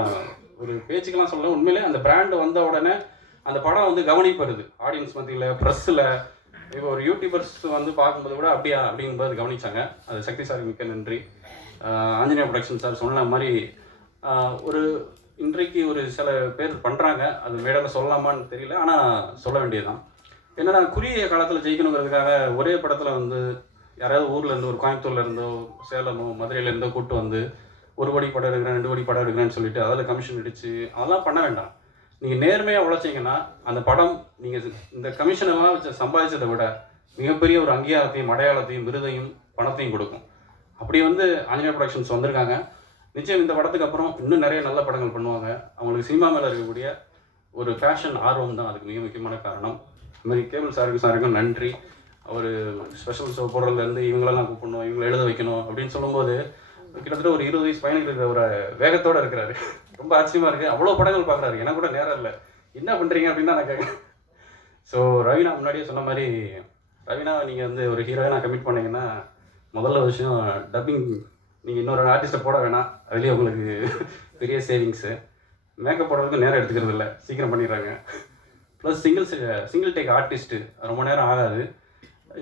ஒரு பேச்சுக்கெல்லாம் சொல்ல, உண்மையிலே அந்த பிராண்டு வந்த உடனே அந்த படம் வந்து கவனிப்படுது ஆடியன்ஸ் மத்தியில், ப்ரெஸ்ஸில், இப்போ ஒரு யூடியூபர்ஸ் வந்து பார்க்கும்போது கூட அப்படியா அப்படிங்கும்போது கவனிச்சாங்க. அது சக்தி சாருக்கு மிக்க நன்றி. ஆஞ்சநேயா ப்ரொடக்ஷன் சார் சொன்ன மாதிரி ஒரு இன்றைக்கு ஒரு சில பேர் பண்ணுறாங்க, அது மேடையில் சொல்லலாமான்னு தெரியல, ஆனால் சொல்ல வேண்டியதுதான். என்னன்னா குறுகிய காலத்தில் ஜெயிக்கணுங்கிறதுக்காக ஒரே படத்தில் வந்து யாராவது ஊர்லேருந்து ஒரு கோயம்புத்தூர்லேருந்தோ சேலமோ மதுரையிலேருந்தோ கூப்பிட்டு வந்து 1 கோடி படம் எடுக்கிறேன் 2 கோடி படம் எடுக்கிறேன்னு சொல்லிட்டு அதில் கமிஷன் அடித்து அதெல்லாம் பண்ண வேண்டாம். நீங்கள் நேர்மையாக உழைச்சிங்கன்னா அந்த படம் நீங்கள் இந்த கமிஷனெல்லாம் வச்சு சம்பாதிச்சதை விட மிகப்பெரிய ஒரு அங்கீகாரத்தையும் அடையாளத்தையும் விருதையும் பணத்தையும் கொடுக்கும். அப்படி வந்து ஆஞ்சநேயா ப்ரொடக்ஷன்ஸ் வந்திருக்காங்க. நிச்சயம் இந்த படத்துக்கு அப்புறம் இன்னும் நிறைய நல்ல படங்கள் பண்ணுவாங்க. அவங்களுக்கு சினிமா மேலே இருக்கக்கூடிய ஒரு பேஷன், ஆர்வம் தான் அதுக்கு மிக முக்கியமான காரணம். இதுமாதிரி கேபிள் சாருக்கும் நன்றி. அவர் ஸ்பெஷல் ஷோ போடுறதுலேருந்து இவங்களெல்லாம் கூப்பிடணும், இவங்களை எழுத வைக்கணும் அப்படின்னு சொல்லும்போது கிட்டத்தட்ட ஒரு 20 வயசு பையனுக்கு இருக்கிற ஒரு வேகத்தோடு இருக்கிறாரு. ரொம்ப ஆச்சரியமாக இருக்குது. அவ்வளோ படங்கள் பார்க்குறாரு. எனக்கு கூட நேரம் இல்லை, என்ன பண்ணுறீங்க அப்படின்னு தான் நான் கேட்குறேன். ஸோ ரவீனா முன்னாடியே சொன்ன மாதிரி, ரவீனா நீங்கள் வந்து ஒரு ஹீரோயினாக கமிட் பண்ணிங்கன்னா முதல்ல விஷயம் டப்பிங் நீங்கள் இன்னொரு ஆர்டிஸ்ட்டை போட வேணாம், அதுலேயே உங்களுக்கு பெரிய சேவிங்ஸு. மேக்கப் போடுறதுக்கு நேரம் எடுத்துக்கிறது இல்லை, சீக்கிரம் பண்ணிடுறாங்க. ப்ளஸ் சிங்கிள் டேக் ஆர்டிஸ்ட்டு ரொம்ப நேரம் ஆகாது.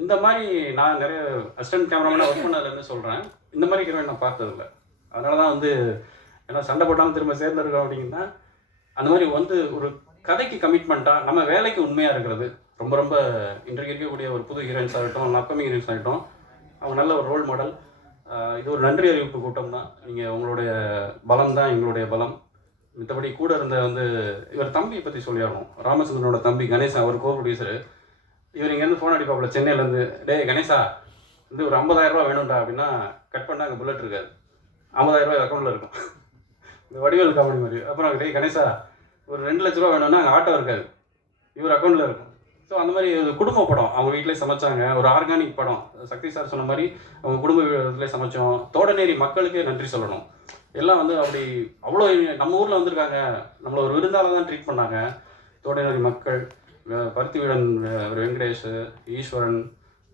இந்த மாதிரி நான் நிறைய அசிஸ்டன்ட் கேமராமேனாக ஒர்க் பண்ணதுலேருந்து சொல்கிறேன், இந்த மாதிரி ஹீரோயின் நான் பார்த்ததில்லை. அதனால தான் வந்து ஏன்னா சண்டை போட்டாலும் திரும்ப சேர்ந்துருக்கோம் அப்படிங்கன்னா அந்த மாதிரி வந்து ஒரு கதைக்கு கமிட்மெண்ட்டாக நம்ம வேலைக்கு உண்மையாக இருக்கிறது ரொம்ப ரொம்ப இன்றைக்கு இருக்கக்கூடிய ஒரு புது ஹீரோயின்ஸ் ஆகட்டும், அப்கமிங் ஹீரோயின்ஸ் ஆகட்டும், அவங்க நல்ல ஒரு ரோல் மாடல். இது ஒரு நன்றி அறிவிப்பு கூட்டம் தான். நீங்கள் உங்களுடைய பலம் தான் எங்களுடைய பலம். மற்றபடி கூட இருந்த வந்து இவர் தம்பியை பற்றி சொல்லி ஆகணும். ராமச்சந்திரனோட தம்பி கணேசா, அவர் கோ ப்ரொடியூசரு. இவர் இங்கேருந்து ஃபோன் அடிப்பாப்புல சென்னையிலேருந்து, டேய் கணேசா வந்து ஒரு 50,000 ரூபா வேணும்டா அப்படின்னா கட் பண்ணால் அங்கே புல்லட் இருக்காது, 50,000 ரூபாய் அக்கௌண்ட்டில் இருக்கும். இந்த வடிவேல் காமெடி மாதிரி. அப்புறம் டேய் கணேசா ஒரு 2 லட்ச ரூபா வேணும்னா அங்கே ஆட்டோ இருக்காது, இவர் அக்கௌண்ட்டில் இருக்கும். ஸோ அந்த மாதிரி ஒரு குடும்ப படம், அவங்க வீட்டிலே சமைச்சாங்க, ஒரு ஆர்கானிக் படம். சக்தி சார் சொன்ன மாதிரி அவங்க குடும்ப வீட்டிலே சமைச்சோம். தோடநேரி மக்களுக்கே நன்றி சொல்லணும். எல்லாம் வந்து அப்படி அவ்வளோ நம்ம ஊரில் வந்திருக்காங்க, நம்மளை ஒரு விருந்தாளர் தான் ட்ரீட் பண்ணாங்க. தோடநேரி மக்கள், பருத்திவீடன் வெங்கடேஷ், ஈஸ்வரன்,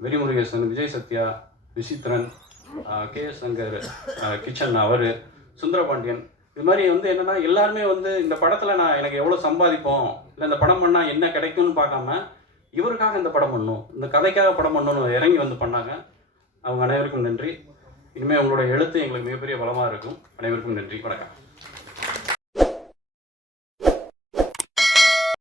வெறிமுருகேசன், விஜய் சத்யா, விசித்திரன், கேஎஸ் சங்கர், கிச்சன் அவர், சுந்தரபாண்டியன், இது மாதிரி வந்து என்னென்னா எல்லாருமே வந்து இந்த படத்தில் நான் எனக்கு எவ்வளோ சம்பாதிப்போம், இல்லை இந்த படம் பண்ணால் என்ன கிடைக்கும்னு பார்க்காம இவருக்காக இந்த படம் பண்ணணும், இந்த கதைக்காக படம் பண்ணணும்னு இறங்கி வந்து பண்ணாங்க. அவங்க அனைவருக்கும் நன்றி. இனிமேல் உங்களோட எழுத்து எங்களுக்கு மிகப்பெரிய பலமாக இருக்கும். அனைவருக்கும் நன்றி. வணக்கம்.